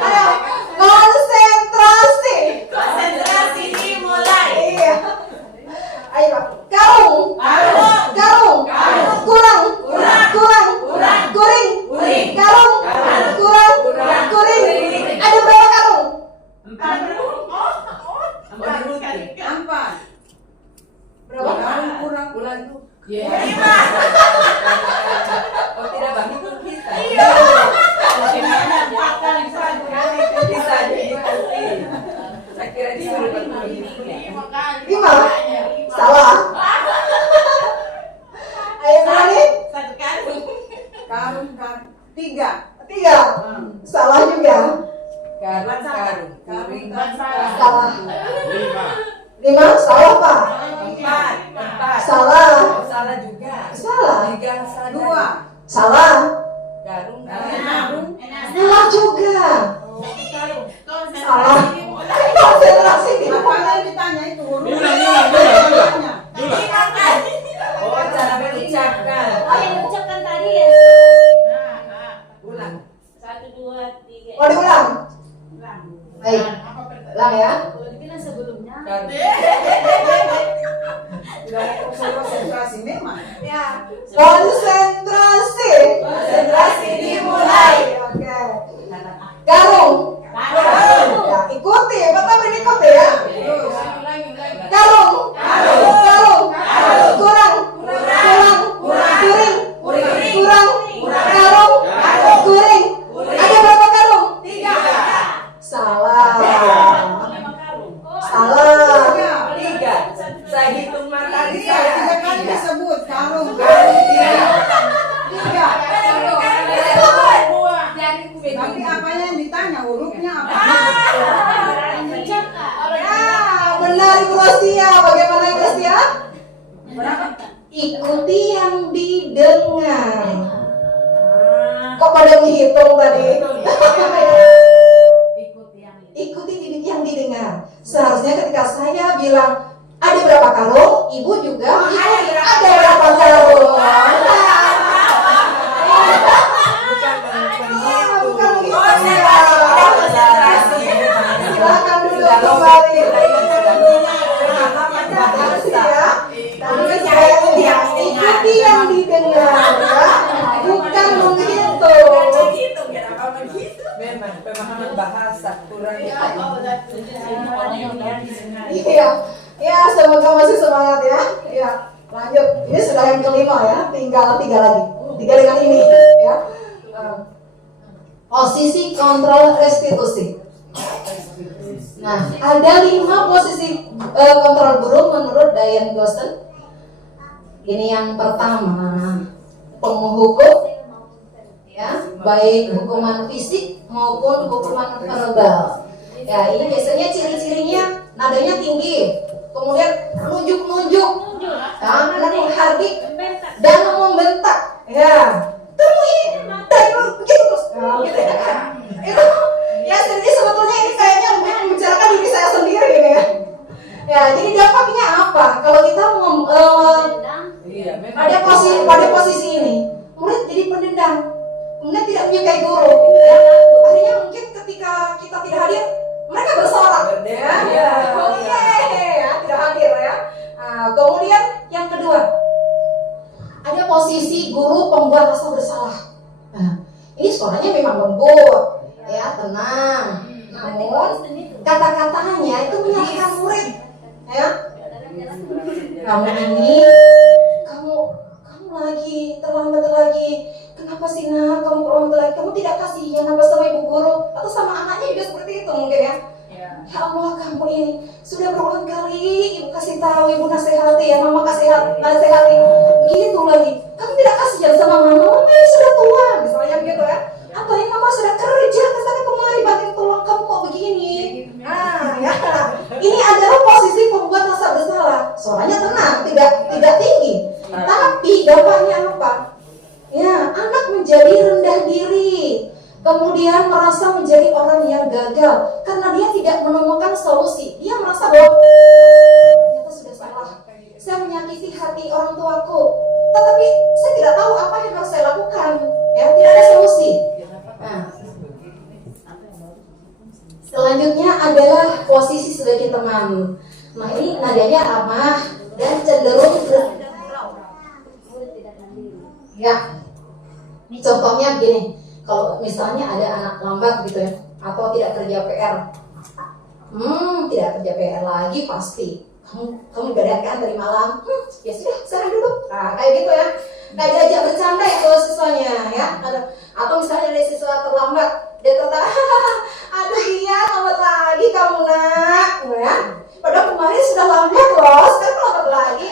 Ayo, konsentrasi. Konsentrasi dimulai. Iya. Ayo, Pak. Karung. Karung. Kurang. Kuring. Karung. Kurang. Kuring. Ada berapa karung? 4. Berapa? Kurang ulang itu. Ya. Oh tidak bagi pun bisa. Iya. Bisa diikuti. Saya kira disuruh bagi. 5. Salah. Ayo berani? 1 karung. Karung 3. 3. Salah juga. Karung. Kuring. Salah. 5. Salah Pak. 4. Salah. Salah juga. Salah. 3 salah. 2. Salah. Karung. Salah juga. Salah. Konsentrasi dimulai. Konsentrasi di Apanya yang ditanya itu? Diulang. Oh cara berucapkan. Oh, yang ucapkan tadi ya. Ulang. 1, 2, 3. Mau diulang? Baik. Ulang ya. Kita sebelumnya. Karung. Tidak ada konsentrasi memang. Ya. Konsentrasi. Konsentrasi dimulai. Oke. Karung. Ya, ikuti. Betul berikuti ya. Karung. Kurang. Kuring. Karung. Kuring. Ada berapa karung? 3. Salah. 3. Saya hitung matahari Tiga saya. kali disebut karung. Tapi apanya yang ditanya? Hurufnya apa? Ya, benar Ibu Rosia. Bagaimana Ibu Rosia? Ikuti yang didengar. Kok pada menghitung tadi? Ikuti yang didengar. Seharusnya ketika saya bilang ada berapa karung, ibu juga ikuti ada berapa karung. Bukan begitu. Silakan dulu kembali. Ya. Tapi saya ikuti yang didengar, ya. Bukan menghitung. Memang pemahaman bahasa kurang. Iya, ya semoga masih semangat ya. Ya, lanjut. Ini sudah yang kelima ya. Tinggal 3 lagi. 3 dengan ini ya. Posisi kontrol restitusi. Nah, ada 5 posisi kontrol burung menurut Diane Gosden. Ini yang pertama, penghukum, ya, baik hukuman fisik maupun hukuman verbal. Ya, ini biasanya ciri-cirinya nadanya tinggi, kemudian nunjuk-nunjuk, menghardik dan membentak. Ya, temui dan begitu terus. Nah, gitu ya kan? Itu ya sendiri sebetulnya ini kayaknya membicarakan diri saya sendiri ini ya. Ya, jadi dampaknya apa? Kalau kita pada posisi ini, murid jadi pendendam, kemudian tidak menyukai guru. Ya, ya. Ya, tidak hadir ya. Nah, kemudian yang kedua, ada posisi guru pembuat rasa bersalah. Nah, ini suaranya memang lembut, ya, tenang. Namun kata-katanya itu menyakitkan murid, ya. Kamu ini, kamu lagi terlambat lagi. Kenapa sih nak? Kamu terlambat lagi. Kamu tidak kasihan apa sama ibu guru atau sama anaknya juga seperti itu mungkin ya. Ya Allah, kamu ini sudah berulang kali ibu kasih tahu, ibu nasihati ya, mama nasihati. Gitu lagi. Kamu tidak kasihan sama mama yang sudah tua, misalnya begitu ya. Atau yang mama sudah kerja kesana kemari banting tulang, kamu kok begini? Nah, ya. Ini adalah posisi pembuat rasa bersalah. Suaranya tenang, tidak tinggi. Tapi dampaknya apa? Ya, anak menjadi rendah diri. Kemudian merasa menjadi orang yang gagal karena dia tidak menemukan solusi. Dia merasa bahwa ternyata sudah salah. Saya menyakiti hati orang tuaku, tetapi saya tidak tahu apa yang harus saya lakukan. Ya, tidak ada solusi. Nah, selanjutnya adalah posisi sebagai teman. Nah, ini nadanya ramah dan cenderung ya. Ini contohnya begini. Kalau misalnya ada anak lambat gitu ya, atau tidak kerja PR, tidak kerja PR lagi pasti. Kamu bedakan dari malam, ya sudah, sana dulu. Nah, kayak gitu ya. Kayak diajak bercanda itu siswanya ya. Atau misalnya ada siswa terlambat, dia tertawa, aduh iya lambat lagi kamu nak, ya. Padahal kemarin sudah lambat loh, sekarang lambat lagi.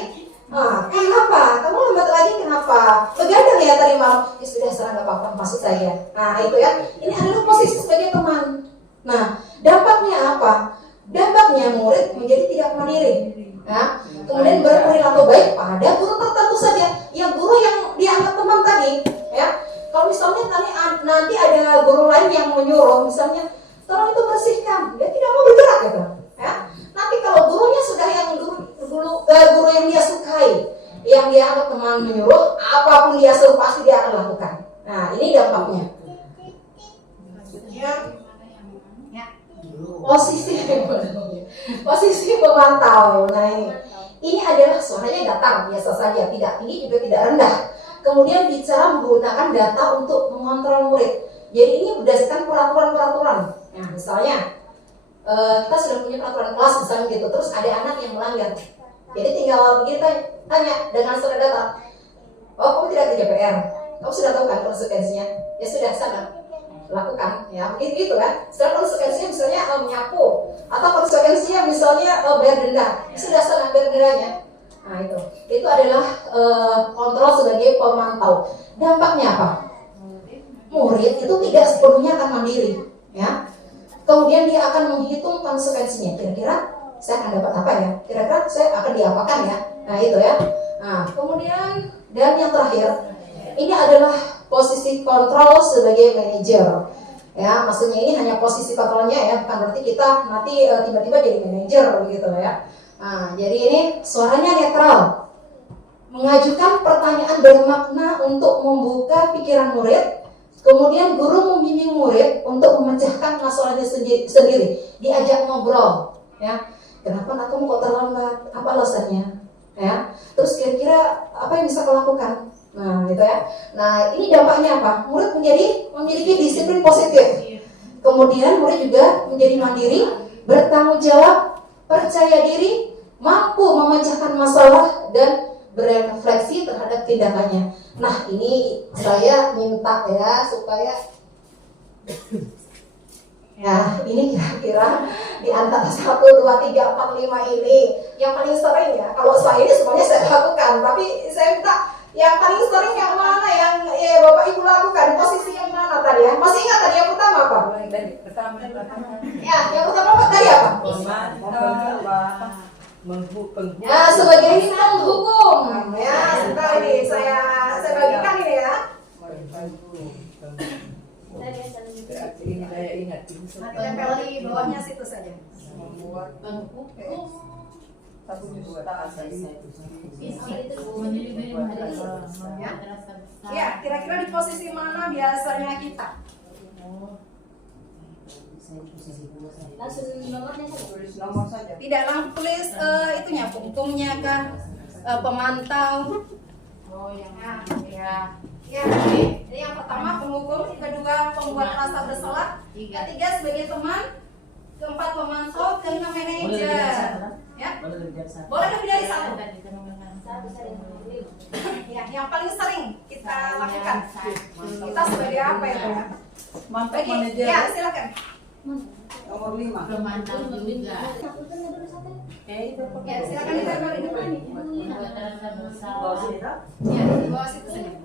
Kenapa? Kamu lambat lagi kenapa? Begadang ya tadi malam? Ya sudah, serang gak apa-apa, masuk saja. Nah itu ya, ini adalah posisi sebagai teman. Nah, dampaknya apa? Dampaknya murid menjadi tidak mandiri. Ya, kemudian berperilaku baik pada guru tertentu saja. Ya guru yang dianggap teman tadi. Ya, kalau misalnya nanti ada guru lain yang menyuruh, misalnya tolong itu bersihkan, dia tidak mau bergerak gitu. Ya, nanti kalau gurunya sudah yang guru yang dia sukai, yang dia anggap teman menyuruh, apapun dia suruh pasti dia akan lakukan. Nah, ini dampaknya. Posisi pemantau. Nah, ini adalah suaranya datar biasa saja, tidak tinggi juga tidak rendah. Kemudian bicara menggunakan data untuk mengontrol murid. Jadi ini berdasarkan peraturan-peraturan. Nah, misalnya kita sudah punya peraturan kelas misalnya gitu, terus ada anak yang melanggar. Jadi tinggal kita tanya dengan surat data, oh kamu tidak kerja PR, kamu sudah tahu kan konsekuensinya? Ya sudah, sana lakukan, ya begitu kan? Setelah konsekuensinya misalnya menyapu, atau konsekuensinya misalnya bayar denda, ya sudah, sana bayar dendanya. Nah itu adalah kontrol sebagai pemantau. Dampaknya apa? Murid itu tidak sepenuhnya akan mandiri, ya. Kemudian dia akan menghitung konsekuensinya. Kira-kira saya akan dapat apa ya? Kira-kira saya akan diapakan ya? Nah itu ya. Nah kemudian dan yang terakhir, ini adalah posisi kontrol sebagai manajer. Ya, maksudnya ini hanya posisi kontrolnya ya, bukan berarti kita nanti tiba-tiba jadi manajer begitu ya. Nah, jadi ini suaranya netral, mengajukan pertanyaan bermakna untuk membuka pikiran murid. Kemudian guru membimbing murid untuk memecahkan masalahnya sendiri, diajak ngobrol, ya. Kenapa kamu kok terlambat? Apa alasannya? Ya. Terus kira-kira apa yang bisa kau lakukan? Nah, gitu ya. Nah, ini dampaknya apa? Murid memiliki disiplin positif. Kemudian murid juga menjadi mandiri, bertanggung jawab, percaya diri, mampu memecahkan masalah dan berefleksi terhadap tindakannya. Nah, ini saya minta ya supaya ya ini kira-kira di antara 1, 2, 3, 4, 5 ini yang paling sering ya. Kalau saya ini semuanya saya lakukan, tapi saya minta yang paling sering yang mana yang Bapak Ibu lakukan, posisi yang mana tadi ya? Masih ingat tadi yang pertama apa? Ya, yang pertama tadi apa? Ya, sebagai ini menghukum. Ya, sebentar ini saya bagikan ini ya. Ini saya ingat. Tempel di bawahnya situ saja. Ya, kira-kira di posisi mana biasanya kita? saya posisi 2 saja. Langsung nomornya saja. Tulis nomor saja. Tidak langsung tulis itunya, hukumnya kah, pemantau. Oh yang Ya. Ya, ini yang pertama penghukum, kedua pembuat rasa bersalah, ketiga sebagai teman, keempat pemantau, kelima manajer. Ya, boleh lebih dari satu. boleh lebih dari satu. Satu saja. Ya, yang paling sering kita lakukan. Kita sebagai apa ya? Mantap Bagi, manajer. ya silakan. Nomor 5. Pemantau juga. Ya, silakan ditaruh di depan. Membuat rasa bersalah. Ya, di bawah situ saja.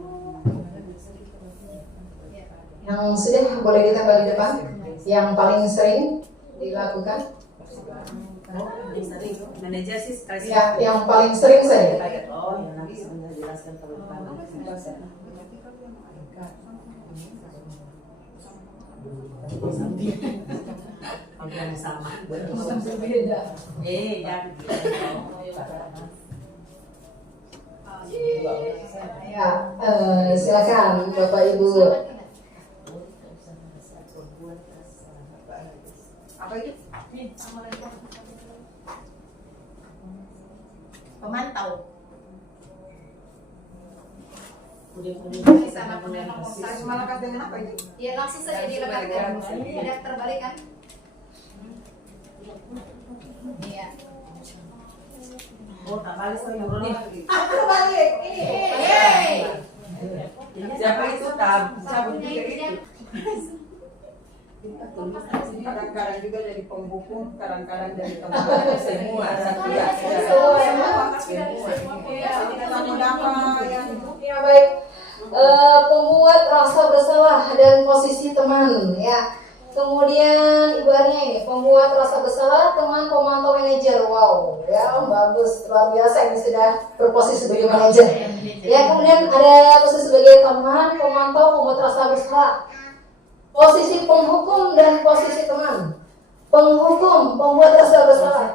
Yang sudah boleh ditambah di depan. Yang paling sering dilakukan. Manajer sih sekali. Ya, yang paling sering saya. Oh ya nanti sebentar jelaskan kalau yang sama. Berbeda. Jangan. Ya, silakan Bapak Ibu. Apa itu? Pemantau. Di sana punya nomor Saya malakat dengan apa itu? Ya, langsung saja dilekatkan. Tidak terbalik kan? Iya. Oh, tak balik saya ngobrol. Terbalik. Ini. Siapa itu cabut juga itu? Kita tulis kadang-kadang juga jadi penghukum, kadang-kadang jadi teman. Semua satu ya. Ya baik. Pembuat rasa bersalah dan posisi teman ya. Kemudian Ibu Arnya ini pembuat rasa bersalah, teman, pemantau, manajer. Wow, ya bagus, luar biasa ini sudah berposisi sebagai manajer. Ya, kemudian ada posisi sebagai teman, pemantau, pembuat rasa bersalah. Posisi penghukum dan posisi teman. Penghukum, pembuat rasa bersalah.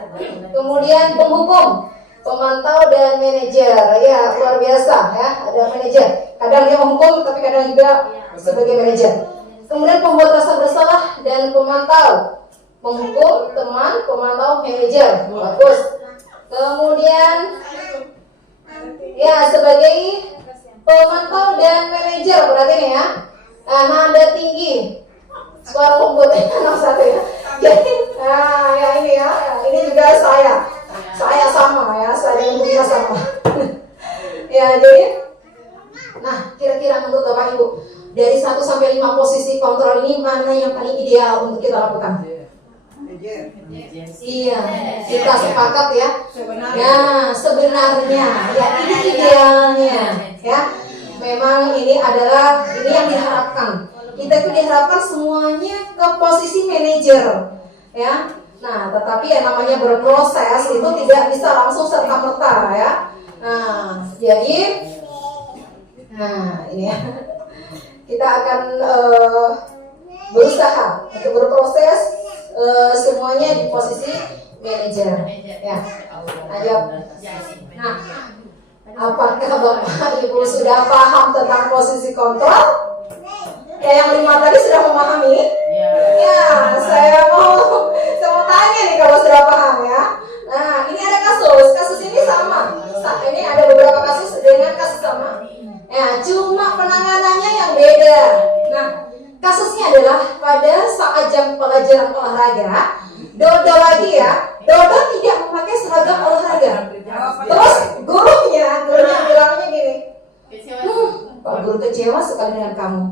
Kemudian penghukum, pemantau dan manajer. Ya, luar biasa ya, ada manajer. Kadang dia menghukum tapi kadang juga sebagai manajer. Kemudian pembuat rasa bersalah dan pemantau. Penghukum, teman, pemantau, manajer. Bagus. Kemudian ya sebagai pemantau dan manajer berarti nih ya. Nada tinggi. Suara lembutnya anak satu ya. Jadi ya ini ya, ini juga saya. Saya sama ya, saya dengan juga sama. Ya, jadi nah, kira-kira menurut Bapak Ibu dari 1 sampai 5 posisi kontrol ini mana yang paling ideal untuk kita lakukan? Iya, kita sepakat ya. Ya, sebenarnya ya ini idealnya ya. Memang ini adalah ini yang diharapkan. Kita itu diharapkan semuanya ke posisi manajer ya. Nah, tetapi yang namanya berproses itu tidak bisa langsung serta-merta ya. Nah, jadi ini ya. Kita akan berusaha untuk berproses semuanya di posisi manajer ya. Ayo. Nah, apakah Bapak Ibu sudah paham tentang posisi kontrol? Ya, yang 5 tadi sudah memahami? Ya, saya mau tanya nih kalau sudah paham ya. Nah, ini ada kasus ini sama. Ini ada beberapa kasus dengan kasus sama. Ya, cuma penanganannya yang beda. Nah, kasusnya adalah pada saat jam pelajaran olahraga, Dodo lagi ya. Dodo tidak memakai seragam olahraga. Terus gurunya bilangnya gini, Pak Guru kecewa sekali dengan kamu.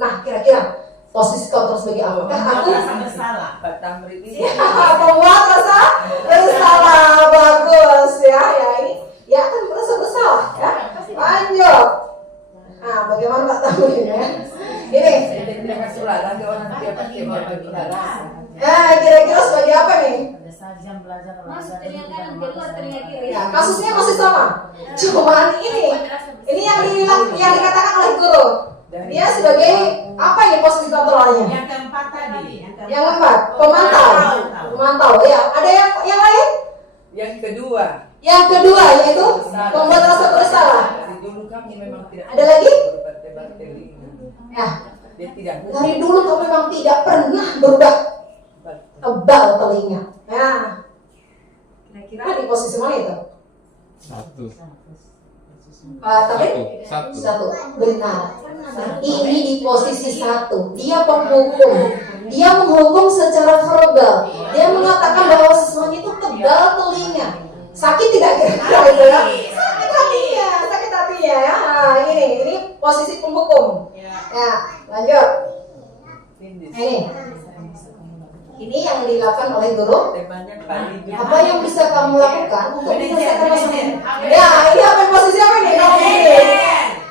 Nah, kira-kira posisi kontrol sebagai apakah aku salah? Batang berdiri. pembuat rasa bersalah. Bagus ya. Ya ini ya kan merasa bersalah ya. Lanjut. Nah, bagaimana Pak tahu ini ya? Ini. Tidak kasih lagi orang dia pasti mau bicara. Nah, kira-kira sebagai apa nih? Pada saat jam belajar Masuk telinga kanan, keluar telinga kiri. Ya, kasusnya masih sama. Cuman ini yang dikatakan oleh guru. Dia sebagai apa ini posisi kontrolnya? Yang keempat tadi. Yang keempat, pemantau. Pemantau ya. Ada yang lain? Yang kedua. Yang kedua yaitu membuat rasa bersalah. Dulu kami memang tidak. Ada lagi? Bertelinga. Ya. Dia tidak. Dari dulu kau memang tidak pernah berubah. tebal telinga. Nah, kira-kira di posisi mana itu? Satu. Tapi Satu. benar. Ini di posisi 1. Dia penghukum. Dia menghukum secara verbal. Dia mengatakan bahwa semuanya itu tebal telinga. Sakit tidak kira-kira itu ya? Sakit hatinya ya. Nah, ini posisi penghukum. Ya, lanjut. Ini yang dilakukan oleh guru. Apa yang bisa kamu lakukan untuk menyelesaikan masalah? Ya, ini apa posisi apa nih? Kamu ini.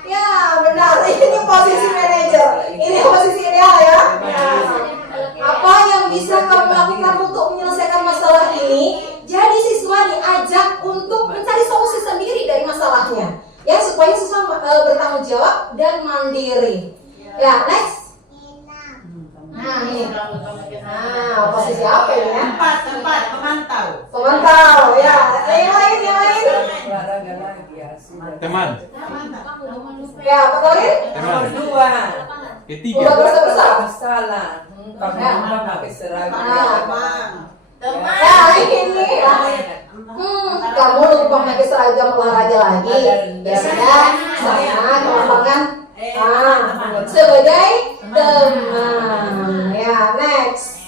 Ya, benar. Ini posisi manajer. Ini posisi ideal ya. Nah, apa yang bisa kamu lakukan untuk menyelesaikan masalah ini? Jadi siswa diajak untuk mencari solusi sendiri dari masalahnya. Ya, supaya siswa bertanggung jawab dan mandiri. Ya, next. Nah, ini. Nah, posisi apa ini ya? Tempat pemantau. Pemantau, ya. Yang lain. Teman. Ya, Pak Torin? Teman. Dua. Ketiga. Udah besar. Salah. Kamu pakai seragam. Ya, ini ya. Kamu lupa pakai seragam olahraga lagi. Ya sudah, sana ke lapangan. Sebagai teman. Ya, next.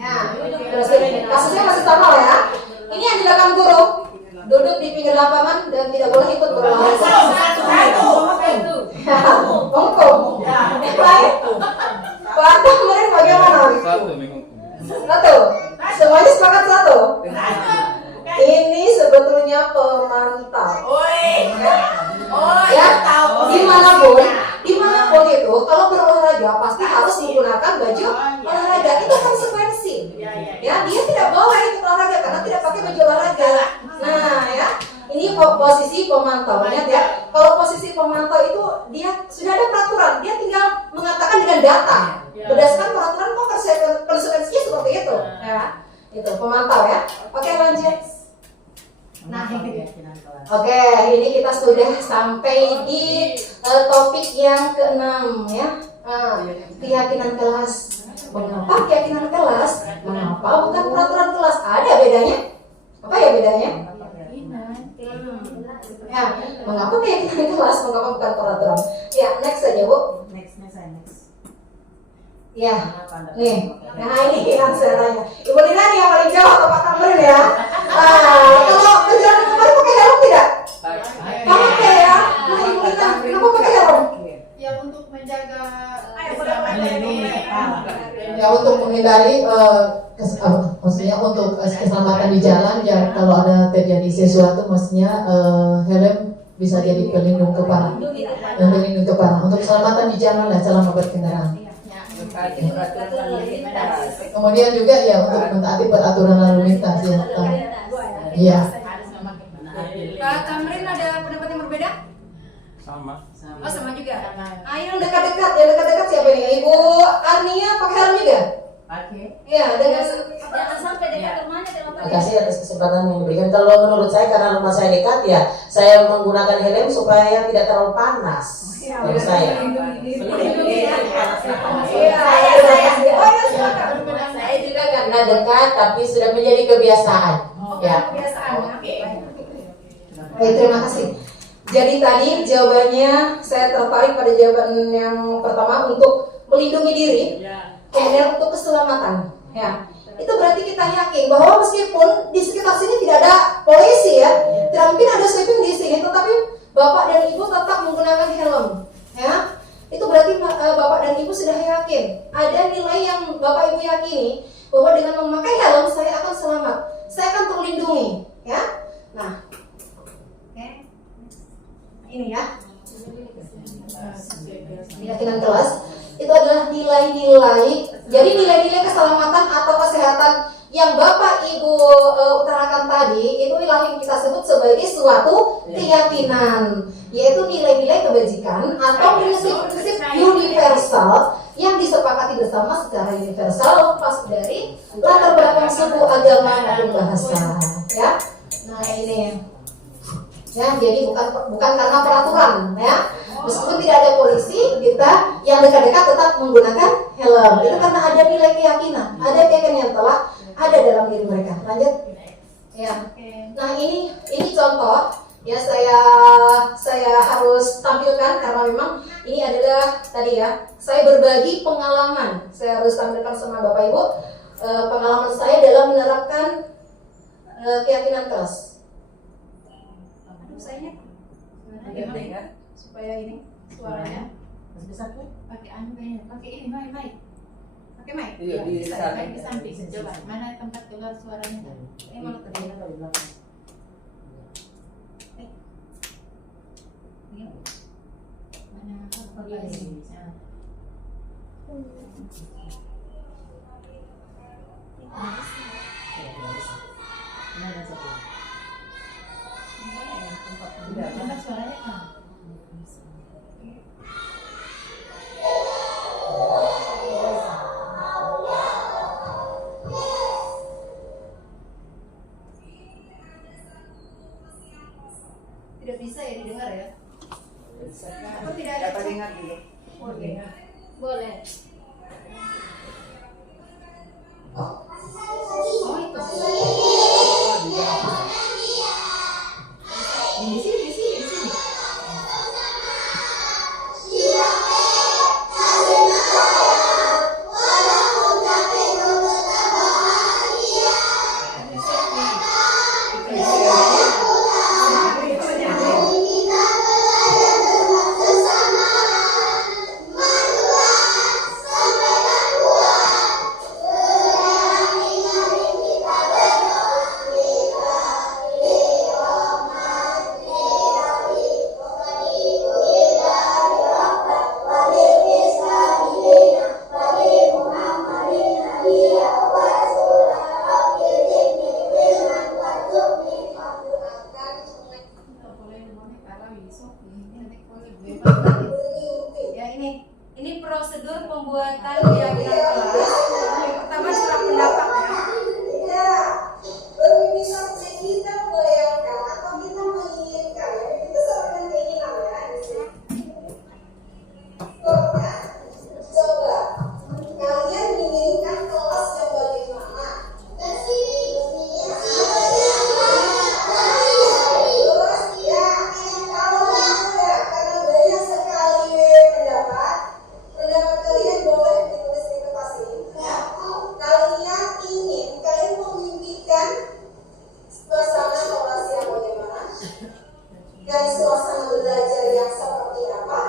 Ya, terus kasusnya masih sama ya. Ini yang dilakukan guru. Duduk di pinggir lapangan dan tidak boleh ikut berolahraga. Hukum. Yang lain. Pak Tamrin bagaimana? Satu. Semuanya sepakat satu. Ini sebetulnya pemantau. Ya, dimanapun itu kalau berolahraga pasti harus menggunakan baju olahraga. Itu konsekuensi. Ya, dia tidak boleh ikut olahraga karena tidak pakai baju olahraga. Nah, ya, ini posisi pemantau. Lihat ya, kalau posisi pemantau itu dia sudah ada peraturan, dia tinggal mengatakan dengan data. Berdasarkan peraturan kok konsekuensinya seperti itu. Ya, itu pemantau ya. Oke, lanjut. Nah, oke, ini kita sudah sampai di topik yang ke-6 ya. Keyakinan kelas. Mengapa keyakinan kelas? Mengapa bukan peraturan kelas? Ada bedanya? Apa ya bedanya? Ya, mengapa keyakinan kelas? Mengapa bukan peraturan? Ya, next saja Bu. Next. Ya, nih. Nah, ini answernya. Ibu Lina nih yang paling jauh atau Pak Tamrin ya? Kalau perjalanan kemarin pakai helm tidak? Pakai ya. Nah, Ibu Lina, kenapa pakai helm? Ya untuk menjaga Ya untuk menghindari maksudnya untuk keselamatan di jalan ya, kalau ada terjadi sesuatu maksudnya helm bisa jadi pelindung kepala dan pelindung kepala untuk keselamatan di jalan lah selama berkendaraan. Kemudian juga ya untuk mentaati peraturan lalu lintas ya. Iya. Pak Tamrin ada pendapat yang berbeda? Sama. Oh, sama juga. Yang dekat-dekat siapa nih? Ibu Arnia pakai helm juga? Pakai. Iya, dengan Jangan sampai dekat rumahnya Terima kasih atas kesempatan yang diberikan. Kalau menurut saya karena rumah saya dekat ya, saya menggunakan helm supaya tidak terlalu panas. Menurut saya. Saya juga karena dekat tapi sudah menjadi kebiasaan. Ya. Baik, terima kasih. Jadi tadi jawabannya saya tertarik pada jawaban yang pertama untuk melindungi diri, kemudian untuk keselamatan. Ya, itu berarti kita yakin bahwa meskipun di sekitar sini tidak ada polisi ya, tidak mungkin ada sweeping di sini, tetapi bapak dan ibu tetap menggunakan helm. Ya, itu berarti bapak dan ibu sudah yakin ada nilai yang bapak ibu yakini bahwa dengan memakai helm saya akan selamat, saya akan terlindungi. Ya, nah. Ini ya, keyakinan kelas itu adalah nilai-nilai. Jadi nilai-nilai keselamatan atau kesehatan yang Bapak Ibu utarakan tadi itu yang kita sebut sebagai suatu keyakinan, yaitu nilai-nilai kebajikan atau prinsip-prinsip universal yang disepakati bersama secara universal lepas dari latar belakang suku, agama maupun bahasa. Ya, nah ini. Ya, jadi bukan karena peraturan ya. Meskipun tidak ada polisi, kita yang dekat-dekat tetap menggunakan helm. helm. Itu karena ada nilai keyakinan, ada keyakinan yang telah ada dalam diri mereka. Lanjut. Ya. Nah ini contoh ya saya harus tampilkan karena memang ini adalah tadi ya saya berbagi pengalaman. Saya harus tampilkan sama Bapak Ibu pengalaman saya dalam menerapkan keyakinan kelas. Aduh, sayangnya Penting kan? supaya ini suaranya Masih besar tuh? Pakai anu kayaknya, pakai ini mic. pakai mic. Iya, di Mic samping. di samping. Coba mana tempat keluar suaranya? Emang kerjanya kalau di belakang. Mana apa Iya, di sini? di sini. Nah. Ya, tidak bisa. Ini ada satu. Tempat suaranya kan? Tidak bisa ya didengar ya? Atau tidak ada? Dapat ingat dulu. Oke. Boleh. Oh itu. Di sini. Ya ini prosedur pembuatan keyakinan kelas. Yang pertama surat pendapat ya. Kita membayangkan atau kita menginginkan itu sesuai dengan keinginan ya. Coba kalian menginginkan kelas yang bagaimana? Karena banyak sekali pendapat kalian boleh ditulis di kertas ini. Kalian memimpikan suasana kelas yang bagaimana dan suasana belajar yang seperti apa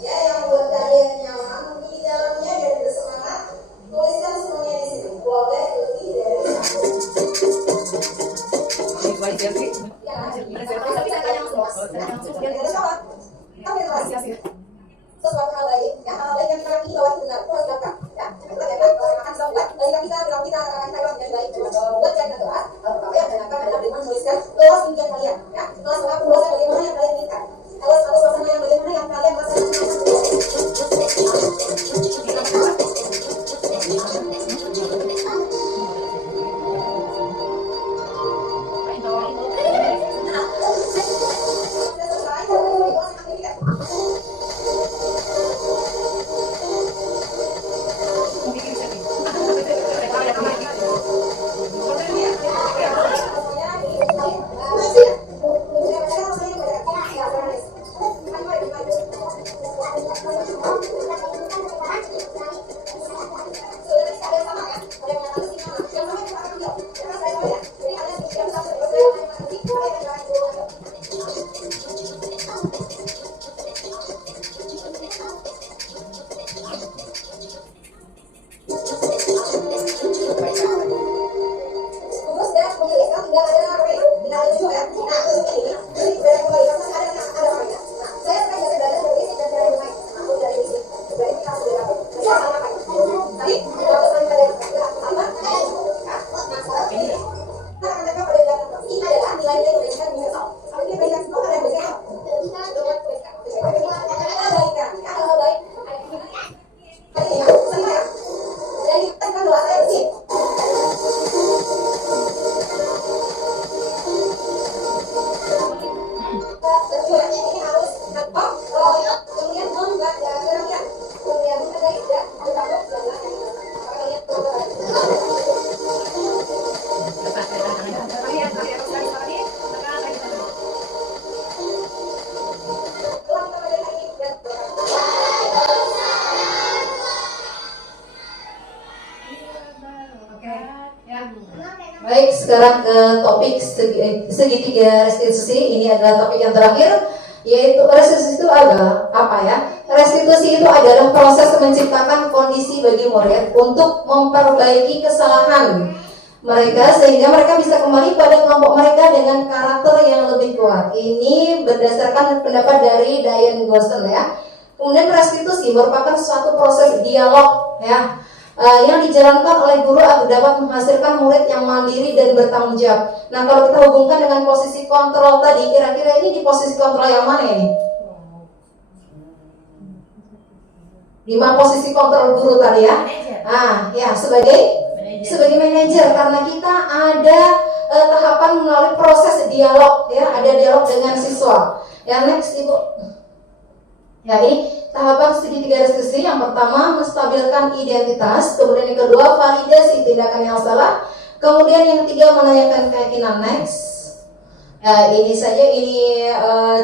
ya, yang buat kalian nyaman mungkin di dalamnya dan bersemangat. Tuliskan semuanya di sini, boleh lebih dari satu ya. Tapi saya tanya langsung biar tidak salah. Kita berhasil sesuatu hal baik yang kita bawa itu benar, harus dilakukan ya. Kita makan sesuatu dari kita bilang kita akan menjadi baik buat jaga doa. Bapak yang akan adalah dengan menuliskan kelas impian kalian ya. Kelas kelas bagaimana yang kalian inginkan. Kelas suasana yang bagaimana yang kalian rasakan. sekarang ke topik segitiga restitusi. Ini adalah topik yang terakhir, yaitu restitusi itu adalah apa ya? Restitusi itu adalah proses menciptakan kondisi bagi murid untuk memperbaiki kesalahan mereka sehingga mereka bisa kembali pada kelompok mereka dengan karakter yang lebih kuat. Ini berdasarkan pendapat dari Diane Gosden ya. Kemudian restitusi merupakan suatu proses dialog ya, yang dijalankan oleh guru agar dapat menghasilkan murid yang mandiri dan bertanggung jawab. Nah, kalau kita hubungkan dengan posisi kontrol tadi, kira-kira ini di posisi kontrol yang mana ini? Di mana posisi kontrol guru tadi ya? Ya sebagai manajer, karena kita ada tahapan melalui proses dialog ya, ada dialog dengan siswa. Yang next Ibu. Ya, ini tahapan segitiga restitusi. Yang pertama menstabilkan identitas, kemudian yang kedua validasi tindakan yang salah, kemudian yang ketiga menanyakan keyakinan. Next. Ini saja, ini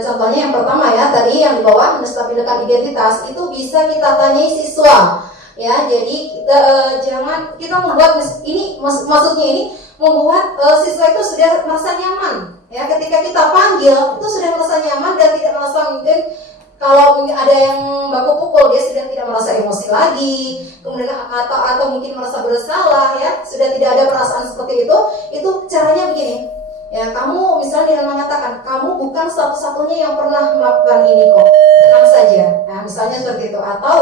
contohnya yang pertama ya, tadi yang di bawah menstabilkan identitas itu bisa kita tanyai siswa ya. Jadi kita jangan kita membuat ini maksudnya ini membuat siswa itu sudah merasa nyaman ya, ketika kita panggil itu sudah merasa nyaman dan tidak merasa mungkin kalau ada yang baku pukul dia sudah tidak merasa emosi lagi, kemudian atau mungkin merasa bersalah ya, sudah tidak ada perasaan seperti itu. Itu caranya begini ya, kamu misalnya dengan mengatakan kamu bukan satu-satunya yang pernah melakukan ini kok, tenang saja. Nah misalnya seperti itu. Atau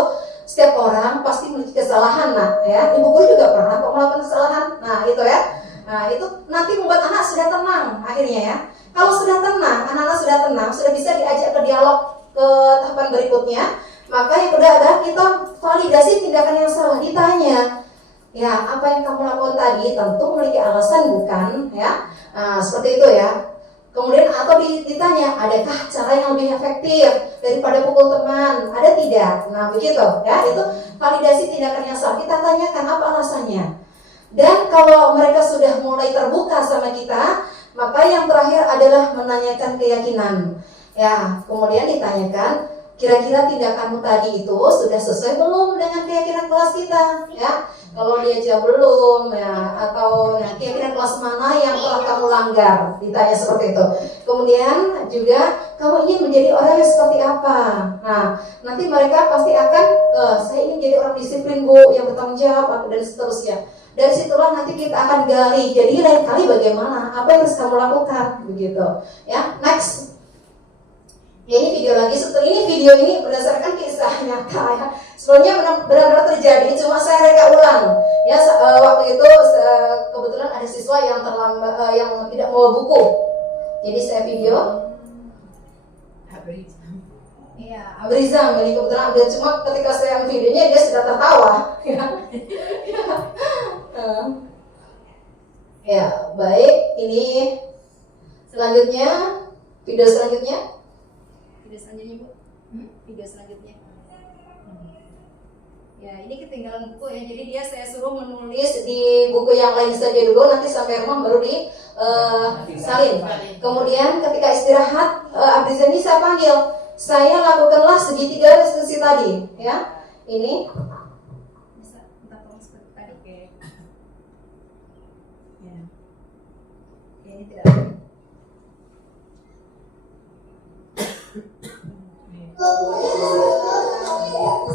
setiap orang pasti memiliki kesalahan, nah ya, ibu guru juga pernah kok melakukan kesalahan. Nah itu ya, nah itu nanti membuat anak sudah tenang akhirnya ya. Kalau sudah tenang, anak-anak sudah tenang, sudah bisa diajak ke dialog ke tahapan berikutnya. Maka yang kedua adalah kita validasi tindakan yang salah. Ditanya, ya apa yang kamu lakukan tadi tentu memiliki alasan bukan ya. Nah seperti itu ya. Kemudian atau ditanya, adakah cara yang lebih efektif daripada pukul teman? Ada tidak? Nah begitu ya, itu validasi tindakan yang salah. Kita tanyakan apa alasannya. Dan kalau mereka sudah mulai terbuka sama kita, maka yang terakhir adalah menanyakan keyakinan. Ya, kemudian ditanyakan, kira-kira tindakanmu tadi itu sudah sesuai belum dengan keyakinan kelas kita? Ya, kalau dia jawab belum, ya, atau nah, keyakinan kelas mana yang telah kamu langgar? Ditanya seperti itu. Kemudian juga kamu ingin menjadi orang yang seperti apa? Nah, nanti mereka pasti akan, saya ingin jadi orang disiplin Bu, yang bertanggung jawab dan seterusnya. Dari situlah nanti kita akan gali. Jadi lain kali bagaimana? Apa yang harus kamu lakukan? Begitu. Ya, next. Ya, ini video lagi. Ini video ini berdasarkan kisah nyata ya. Sebenarnya benar-benar terjadi, cuma saya reka ulang. Ya, waktu itu kebetulan ada siswa yang terlambat, yang tidak membawa buku. Jadi saya video. Iya, Abrizam ini kebetulan ada, cuma ketika saya videonya dia sudah tertawa. Ya, baik. Ini selanjutnya, video selanjutnya. Video selanjutnya Bu, video selanjutnya. Ya ini ketinggalan buku ya, jadi dia saya suruh menulis di buku yang lain saja dulu, nanti sampai rumah baru di salin. Kemudian ketika istirahat, Abrizan ini saya panggil, saya lakukanlah segitiga restitusi tadi, ya. Ini bisa minta tolong seperti tadi, oke. Ya. Ini tidak ada. Saya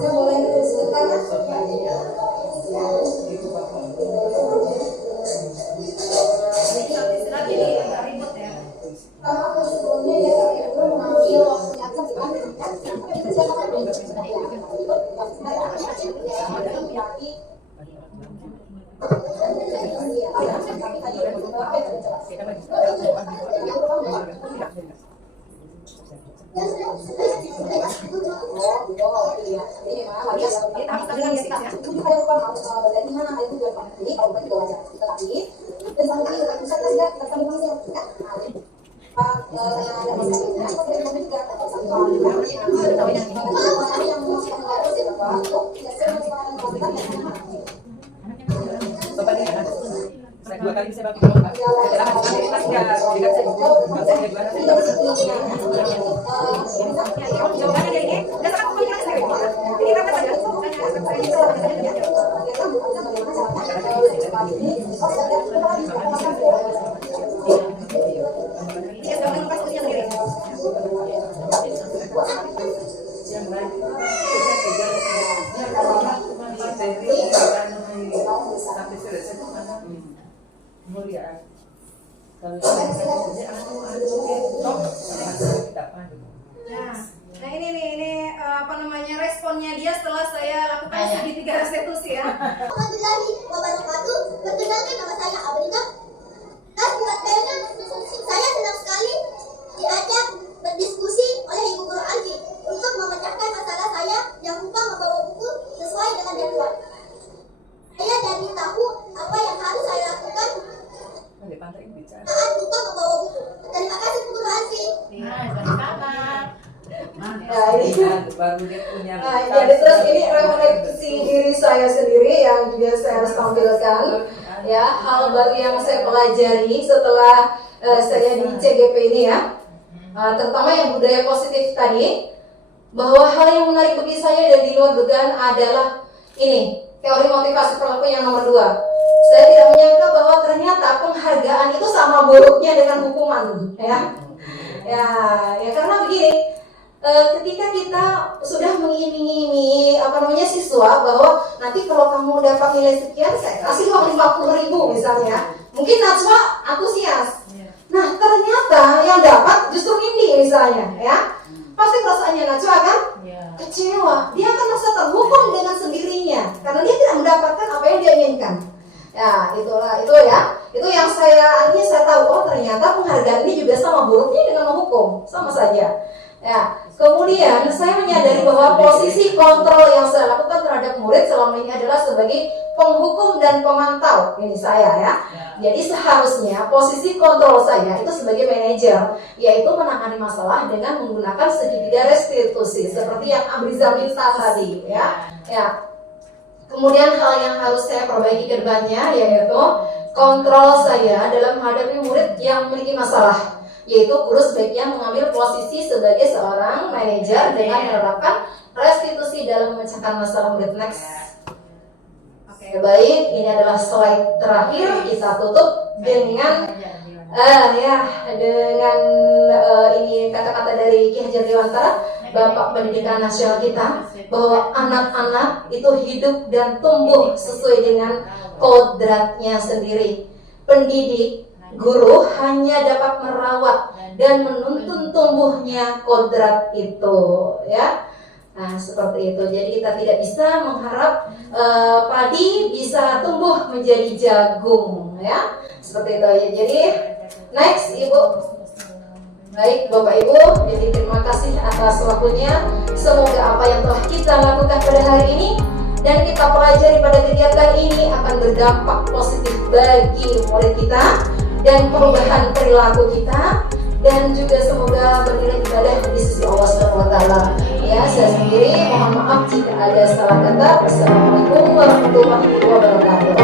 boleh sebentar ya? Jadi agak ribet ya. Sebelumnya ya saya mengambil waktunya mulia. Kalau saya tidak padu. Nah ini apa namanya responnya dia setelah saya lakukan segitiga restitusi ya. Warahmatullahi wabarakatuh. Perkenalkan nama saya Abrina. Dan buat saya senang sekali diajak berdiskusi oleh Ibu Guru Alfi untuk memecahkan masalah saya yang lupa membawa buku sesuai dengan jadwal. Saya jadi tahu apa yang harus saya lakukan saat lupa membawa buku. Terima kasih Bu Guru Alfi. Nah, ini baru dia punya. Nah, jadi terus ini refleksi diri saya sendiri yang juga saya harus tampilkan ya, hal baru yang saya pelajari setelah saya di CGP ini ya. Terutama yang budaya positif tadi, bahwa hal yang menarik bagi saya dan di luar dugaan adalah ini, teori motivasi perilaku yang nomor 2. Saya tidak menyangka bahwa ternyata penghargaan itu sama buruknya dengan hukuman ya. Ya karena begini, ketika kita sudah mengiming-imingi siswa bahwa nanti kalau kamu dapat nilai sekian saya kasih uang 50.000 misalnya, mungkin Najwa antusias. Nah ternyata yang dapat justru Indi misalnya ya, pasti perasaannya Najwa kan kecewa, dia akan merasa terhukum dengan sendirinya karena dia tidak mendapatkan apa yang dia inginkan. Ya itu yang saya tahu, oh ternyata penghargaan ini juga sama buruknya dengan menghukum, sama saja. Ya, kemudian saya menyadari bahwa posisi kontrol yang saya lakukan terhadap murid selama ini adalah sebagai penghukum dan pemantau. Ini saya ya. Jadi seharusnya posisi kontrol saya itu sebagai manajer, yaitu menangani masalah dengan menggunakan segitiga restitusi seperti yang Abriza minta tadi ya. Kemudian hal yang harus saya perbaiki ke depannya yaitu kontrol saya dalam menghadapi murid yang memiliki masalah, yaitu guru sebaiknya mengambil posisi sebagai seorang manajer dengan menerapkan restitusi dalam memecahkan masalah murid. Next. Oke, baik, ini adalah slide terakhir, kita tutup dengan ini kata-kata dari Ki Hajar Dewantara, Bapak Pendidikan Nasional kita, bahwa anak-anak itu hidup dan tumbuh sesuai dengan kodratnya sendiri. Pendidik, guru hanya dapat merawat dan menuntun tumbuhnya kodrat itu ya. Nah seperti itu. Jadi kita tidak bisa mengharap padi bisa tumbuh menjadi jagung ya. Seperti itu ya. Jadi next Ibu. Baik Bapak Ibu, jadi terima kasih atas waktunya. Semoga apa yang telah kita lakukan pada hari ini dan kita pelajari pada kegiatan ini akan berdampak positif bagi murid kita dan perubahan perilaku kita, dan juga semoga bernilai ibadah di sisi Allah SWT. Ya, saya sendiri mohon maaf jika ada salah kata. Wassalamualaikum warahmatullahi wabarakatuh.